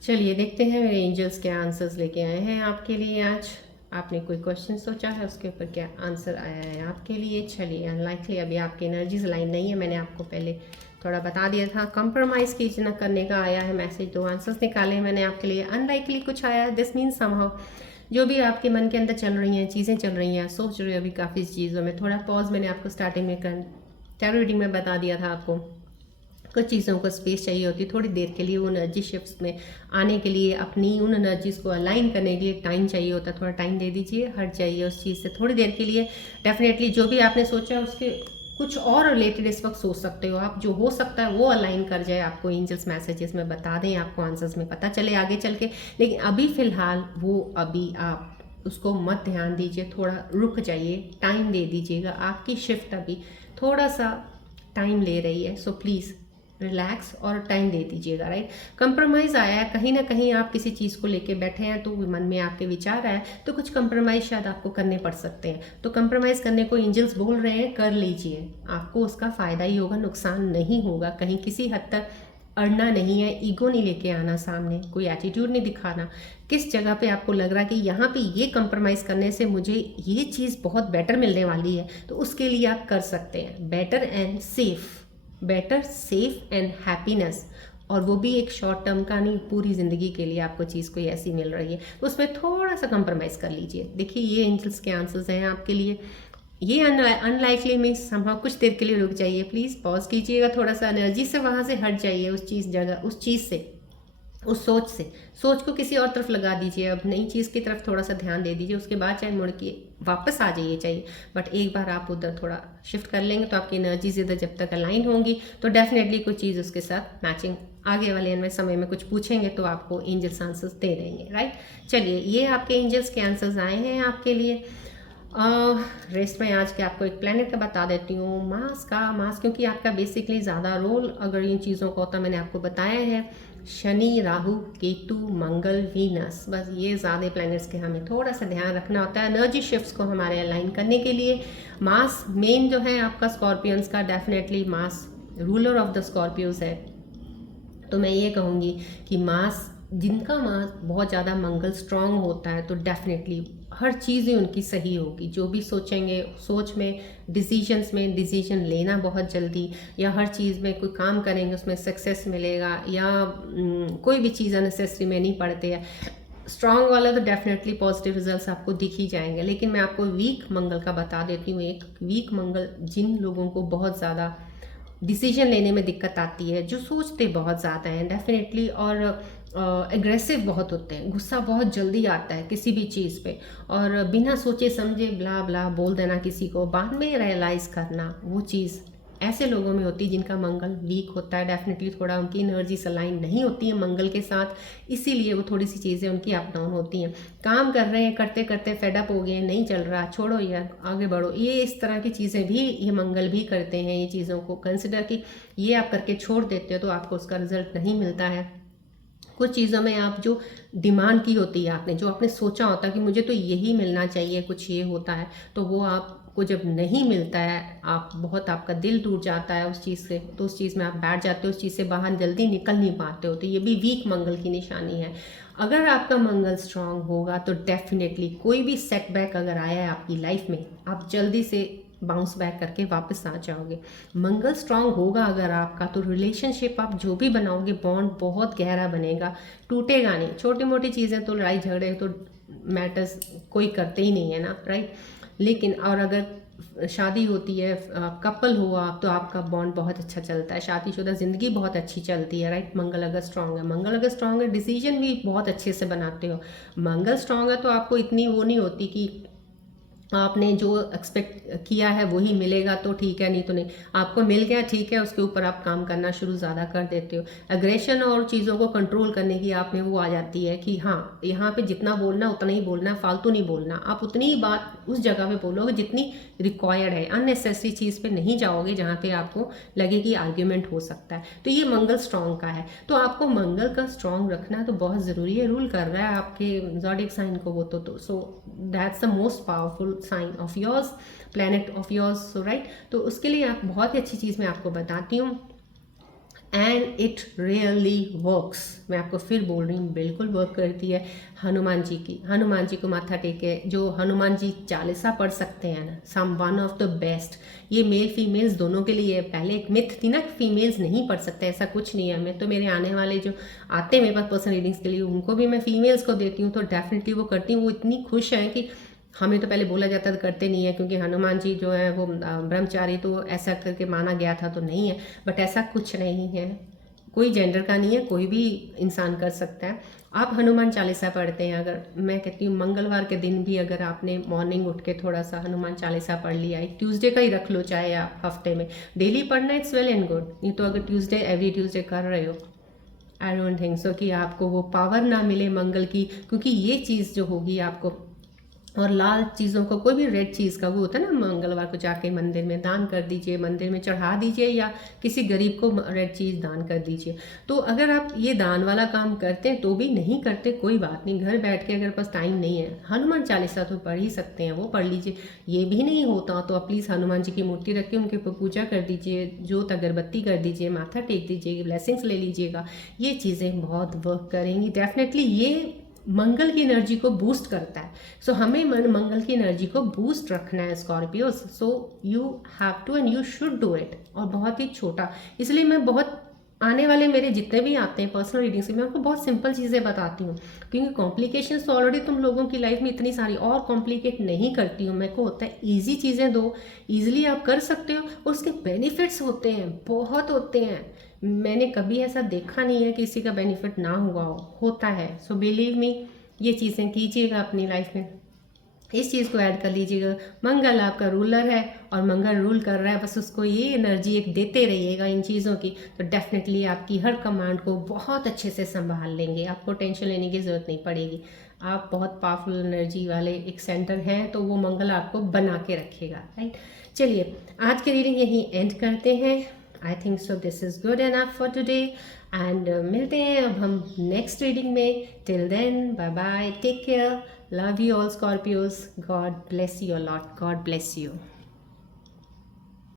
चलिए देखते हैं मेरे एंजल्स क्या आंसर्स लेके आए हैं आपके लिए आज। आपने कोई क्वेश्चन सोचा है, उसके ऊपर क्या आंसर आया है आपके लिए। चलिए, अनलाइकली अभी आपकी एनर्जीज लाइन नहीं है, मैंने आपको पहले थोड़ा बता दिया था। कंप्रोमाइज़ कीजिए करने का आया है मैसेज, 2 आंसर्स निकाले हैं मैंने आपके लिए। अनलाइकली कुछ आया है, दिस मीन्स समहाउ जो भी आपके मन के अंदर चल रही हैं चीज़ें, चल रही हैं, सोच रहे हो अभी काफ़ी चीज़ों में। थोड़ा पॉज मैंने आपको स्टार्टिंग में टैरो रीडिंग में बता दिया था आपको, कुछ चीज़ों को स्पेस चाहिए होती है थोड़ी देर के लिए, वो एनर्जी शिफ्ट्स में आने के लिए, अपनी उन एनर्जीज़ को अलाइन करने के लिए टाइम चाहिए होता है। थोड़ा टाइम दे दीजिए, हट जाइए उस चीज़ से थोड़ी देर के लिए। डेफिनेटली जो भी आपने सोचा है उसके कुछ और रिलेटेड इस वक्त सोच सकते हो आप, जो हो सकता है वो अलाइन कर जाए, आपको एंजल्स मैसेजेस में बता दें, आपको आंसर्स में पता चले आगे चल के। लेकिन अभी फ़िलहाल वो अभी आप उसको मत ध्यान दीजिए, थोड़ा रुक जाइए, टाइम दे दीजिएगा। आपकी शिफ्ट अभी थोड़ा सा टाइम ले रही है, सो प्लीज़ रिलैक्स और टाइम दे दीजिएगा, राइट। कंप्रोमाइज़ आया है, कहीं ना कहीं आप किसी चीज़ को लेके बैठे हैं तो मन में आपके विचार आए, तो कुछ कंप्रोमाइज़ शायद आपको करने पड़ सकते हैं। तो कंप्रोमाइज़ करने को एंजल्स बोल रहे हैं, कर लीजिए, आपको उसका फ़ायदा ही होगा, नुकसान नहीं होगा। कहीं किसी हद तक अड़ना नहीं है, ईगो नहीं लेके आना सामने, कोई एटीट्यूड नहीं दिखाना। किस जगह पे आपको लग रहा है कि यहाँ पे ये कंप्रोमाइज़ करने से मुझे ये चीज़ बहुत बेटर मिलने वाली है, तो उसके लिए आप कर सकते हैं। Better and safe, better safe and happiness, और वो भी एक शॉर्ट टर्म का नहीं, पूरी ज़िंदगी के लिए आपको चीज़ कोई ऐसी मिल रही है, तो उसमें थोड़ा सा कंप्रोमाइज़ कर लीजिए। देखिए ये एंजल्स के आंसर्स हैं आपके लिए। ये अनलाइकली में संभव कुछ देर के लिए रुक जाइए, प्लीज़ पॉज कीजिएगा, थोड़ा सा एनर्जी से वहाँ से हट जाइए, उस चीज़ से, उस सोच को किसी और तरफ लगा दीजिए। अब नई चीज़ की तरफ थोड़ा सा ध्यान दे दीजिए, उसके बाद चाहे मुड़ के वापस आ जाइए चाहिए, बट एक बार आप उधर थोड़ा शिफ्ट कर लेंगे तो आपकी एनर्जीज इधर जब तक अलाइन होंगी तो डेफिनेटली कोई चीज़ उसके साथ मैचिंग आगे वाले समय में कुछ पूछेंगे तो आपको एंजल्स आंसर्स दे देंगे, राइट। चलिए, ये आपके एंजल्स के आंसर्स आए हैं आपके लिए। रेस्ट में आज के आपको एक प्लेनेट का बता देती हूँ, मार्स, क्योंकि आपका बेसिकली ज़्यादा रोल अगर इन चीज़ों का होता, मैंने आपको बताया है, शनि, राहु, केतु, मंगल, वीनस, बस ये ज़्यादा प्लैनेट्स के हमें थोड़ा सा ध्यान रखना होता है एनर्जी शिफ्ट्स को हमारे अलाइन करने के लिए। मास मेन जो है आपका स्कॉर्पियंस का, definitely mass ruler of the Scorpios है। तो मैं ये कहूँगी कि मास, जिनका मास बहुत ज़्यादा मंगल स्ट्रांग होता है तो डेफिनेटली हर चीज़ ही उनकी सही होगी। जो भी सोचेंगे, सोच में, डिसीजन लेना बहुत जल्दी, या हर चीज़ में कोई काम करेंगे उसमें सक्सेस मिलेगा, या कोई भी चीज़ अननेसेसरी में नहीं पड़ते हैं। स्ट्रांग वाला तो डेफिनेटली पॉजिटिव रिजल्ट्स आपको दिख ही जाएंगे। लेकिन मैं आपको वीक मंगल का बता देती हूँ। एक वीक मंगल जिन लोगों को बहुत ज़्यादा डिसीजन लेने में दिक्कत आती है, जो सोचते बहुत ज़्यादा हैं डेफिनेटली, और एग्रेसिव बहुत होते हैं, गुस्सा बहुत जल्दी आता है किसी भी चीज़ पे, और बिना सोचे समझे ब्ला ब्ला बोल देना किसी को, बाद में रियलाइज़ करना, वो चीज़ ऐसे लोगों में होती है जिनका मंगल वीक होता है। डेफिनेटली थोड़ा उनकी एनर्जी अलाइन नहीं होती है मंगल के साथ, इसीलिए वो थोड़ी सी चीज़ें उनकी अप डाउन होती हैं। काम कर रहे हैं, करते करते फेडअप हो गए, नहीं चल रहा, छोड़ो यार आगे बढ़ो, ये इस तरह की चीज़ें भी ये मंगल भी करते हैं। ये चीज़ों को कंसिडर कि ये आप करके छोड़ देते हो तो आपको उसका रिजल्ट नहीं मिलता है। कुछ चीज़ों में आप जो डिमांड की होती है, आपने जो आपने सोचा होता है कि मुझे तो यही मिलना चाहिए, कुछ ये होता है, तो वो आपको जब नहीं मिलता है, आप बहुत, आपका दिल टूट जाता है उस चीज़ से, तो उस चीज़ में आप बैठ जाते हो, उस चीज़ से बाहर जल्दी निकल नहीं पाते हो। तो ये भी वीक मंगल की निशानी है। अगर आपका मंगल स्ट्रांग होगा तो डेफिनेटली कोई भी सेटबैक अगर आया है आपकी लाइफ में, आप जल्दी से बाउंस बैक करके वापस आ जाओगे। मंगल स्ट्रांग होगा अगर आपका, तो रिलेशनशिप आप जो भी बनाओगे, बॉन्ड बहुत गहरा बनेगा, टूटेगा नहीं। छोटी मोटी चीज़ें तो, लड़ाई झगड़े तो मैटर्स कोई करते ही नहीं है ना, राइट। लेकिन और अगर शादी होती है, कपल हो आप, तो आपका बॉन्ड बहुत अच्छा चलता है, शादीशुदा ज़िंदगी बहुत अच्छी चलती है, राइट। मंगल अगर स्ट्रांग है, मंगल अगर स्ट्रांग है, डिसीजन भी बहुत अच्छे से बनाते हो। मंगल स्ट्रांग है तो आपको इतनी वो नहीं होती कि आपने जो एक्सपेक्ट किया है वही मिलेगा तो ठीक है, नहीं तो नहीं, आपको मिल गया ठीक है, उसके ऊपर आप काम करना शुरू ज़्यादा कर देते हो। एग्रेशन और चीज़ों को कंट्रोल करने की आप में वो आ जाती है कि हाँ, यहाँ पे जितना बोलना उतना ही बोलना, फालतू नहीं बोलना, आप उतनी ही बात उस जगह पे बोलोगे जितनी रिक्वायर्ड है, अननेसेसरी चीज़ पे नहीं जाओगे जहाँ पे आपको लगे कि आर्ग्यूमेंट हो सकता है। तो ये मंगल स्ट्रांग का है, तो आपको मंगल का स्ट्रांग रखना तो बहुत ज़रूरी है। रूल कर रहा है आपके ज़ोडिएक साइन को वो, तो so that's the most powerful sign of yours, planet of yours, so right. तो उसके लिए आप, बहुत ही अच्छी चीज़ मैं आपको बताती हूँ, एंड इट रियली वर्क्स। मैं आपको फिर बोल रही हूँ, बिल्कुल वर्क करती है। हनुमान जी की, हनुमान जी को माथा टेके, जो हनुमान जी चालीसा पढ़ सकते हैं ना, सम वन ऑफ द बेस्ट। ये मेल फीमेल्स दोनों के लिए है। पहले एक मिथ थी ना कि फीमेल्स नहीं पढ़ सकते, ऐसा कुछ नहीं है। मैं तो मेरे आने वाले जो आते हैं मेरे पास पर्सनल रीडिंग्स के लिए, उनको भी मैं फीमेल्स को देती हूँ, तो डेफिनेटली वो करती हूँ। वो इतनी खुश हैं कि हमें तो पहले बोला जाता था करते नहीं है, क्योंकि हनुमान जी जो है वो ब्रह्मचारी, तो ऐसा करके माना गया था, तो नहीं है। बट ऐसा कुछ नहीं है, कोई जेंडर का नहीं है, कोई भी इंसान कर सकता है। आप हनुमान चालीसा पढ़ते हैं, अगर मैं कहती हूँ मंगलवार के दिन भी अगर आपने मॉर्निंग उठ के थोड़ा सा हनुमान चालीसा पढ़ लिया, एक ट्यूसडे का ही रख लो, चाहे आप हफ्ते में डेली पढ़ना, इट्स वेल एंड गुड। नहीं तो अगर ट्यूसडे, एवरी ट्यूसडे कर रहे हो, आई डोंट थिंक सो कि आपको वो पावर ना मिले मंगल की, क्योंकि ये चीज़ जो होगी आपको, और लाल चीज़ों को, कोई भी रेड चीज़ का वो होता है ना, मंगलवार को जाके मंदिर में दान कर दीजिए, मंदिर में चढ़ा दीजिए, या किसी गरीब को रेड चीज़ दान कर दीजिए। तो अगर आप ये दान वाला काम करते हैं, तो भी नहीं करते कोई बात नहीं, घर बैठ के अगर पास टाइम नहीं है, हनुमान चालीसा तो पढ़ ही सकते हैं, वो पढ़ लीजिए। ये भी नहीं होता तो आप प्लीज़ हनुमान जी की मूर्ति रख के उनके ऊपर पूजा कर दीजिए, जोत अगरबत्ती कर दीजिए, माथा टेक दीजिए, ब्लेसिंग्स ले लीजिएगा। ये चीज़ें बहुत वर्क करेंगी डेफिनेटली। ये मंगल की एनर्जी को बूस्ट करता है। सो हमें मंगल की एनर्जी को बूस्ट रखना है Scorpios, so you have to and you should do it. और बहुत ही छोटा, इसलिए मैं बहुत, आने वाले मेरे जितने भी आते हैं पर्सनल रीडिंग से, मैं आपको बहुत सिंपल चीज़ें बताती हूँ, क्योंकि कॉम्प्लिकेशंस तो ऑलरेडी तुम लोगों की लाइफ में इतनी सारी, और कॉम्प्लिकेट नहीं करती हूँ। मेरे को होता है ईजी चीज़ें दो, ईजिली आप कर सकते हो, और उसके बेनिफिट्स होते हैं, बहुत होते हैं। मैंने कभी ऐसा देखा नहीं है कि किसी का बेनिफिट ना हुआ हो, होता है। सो बिलीव मी, ये चीज़ें कीजिएगा अपनी लाइफ में, इस चीज़ को ऐड कर लीजिएगा। मंगल आपका रूलर है और मंगल रूल कर रहा है, बस उसको ये एनर्जी एक देते रहिएगा इन चीज़ों की, तो डेफिनेटली आपकी हर कमांड को बहुत अच्छे से संभाल लेंगे, आपको टेंशन लेने की ज़रूरत नहीं पड़ेगी। आप बहुत पावरफुल एनर्जी वाले एक सेंटर हैं, तो वो मंगल आपको बना के रखेगा, राइट। चलिए, आज की रीडिंग यहीं एंड करते हैं। I think so this is good enough for today and मिलते हैं अब हम नेक्स्ट रीडिंग में. Till then bye bye, take care, love you all Scorpios, God bless you lot, God bless you.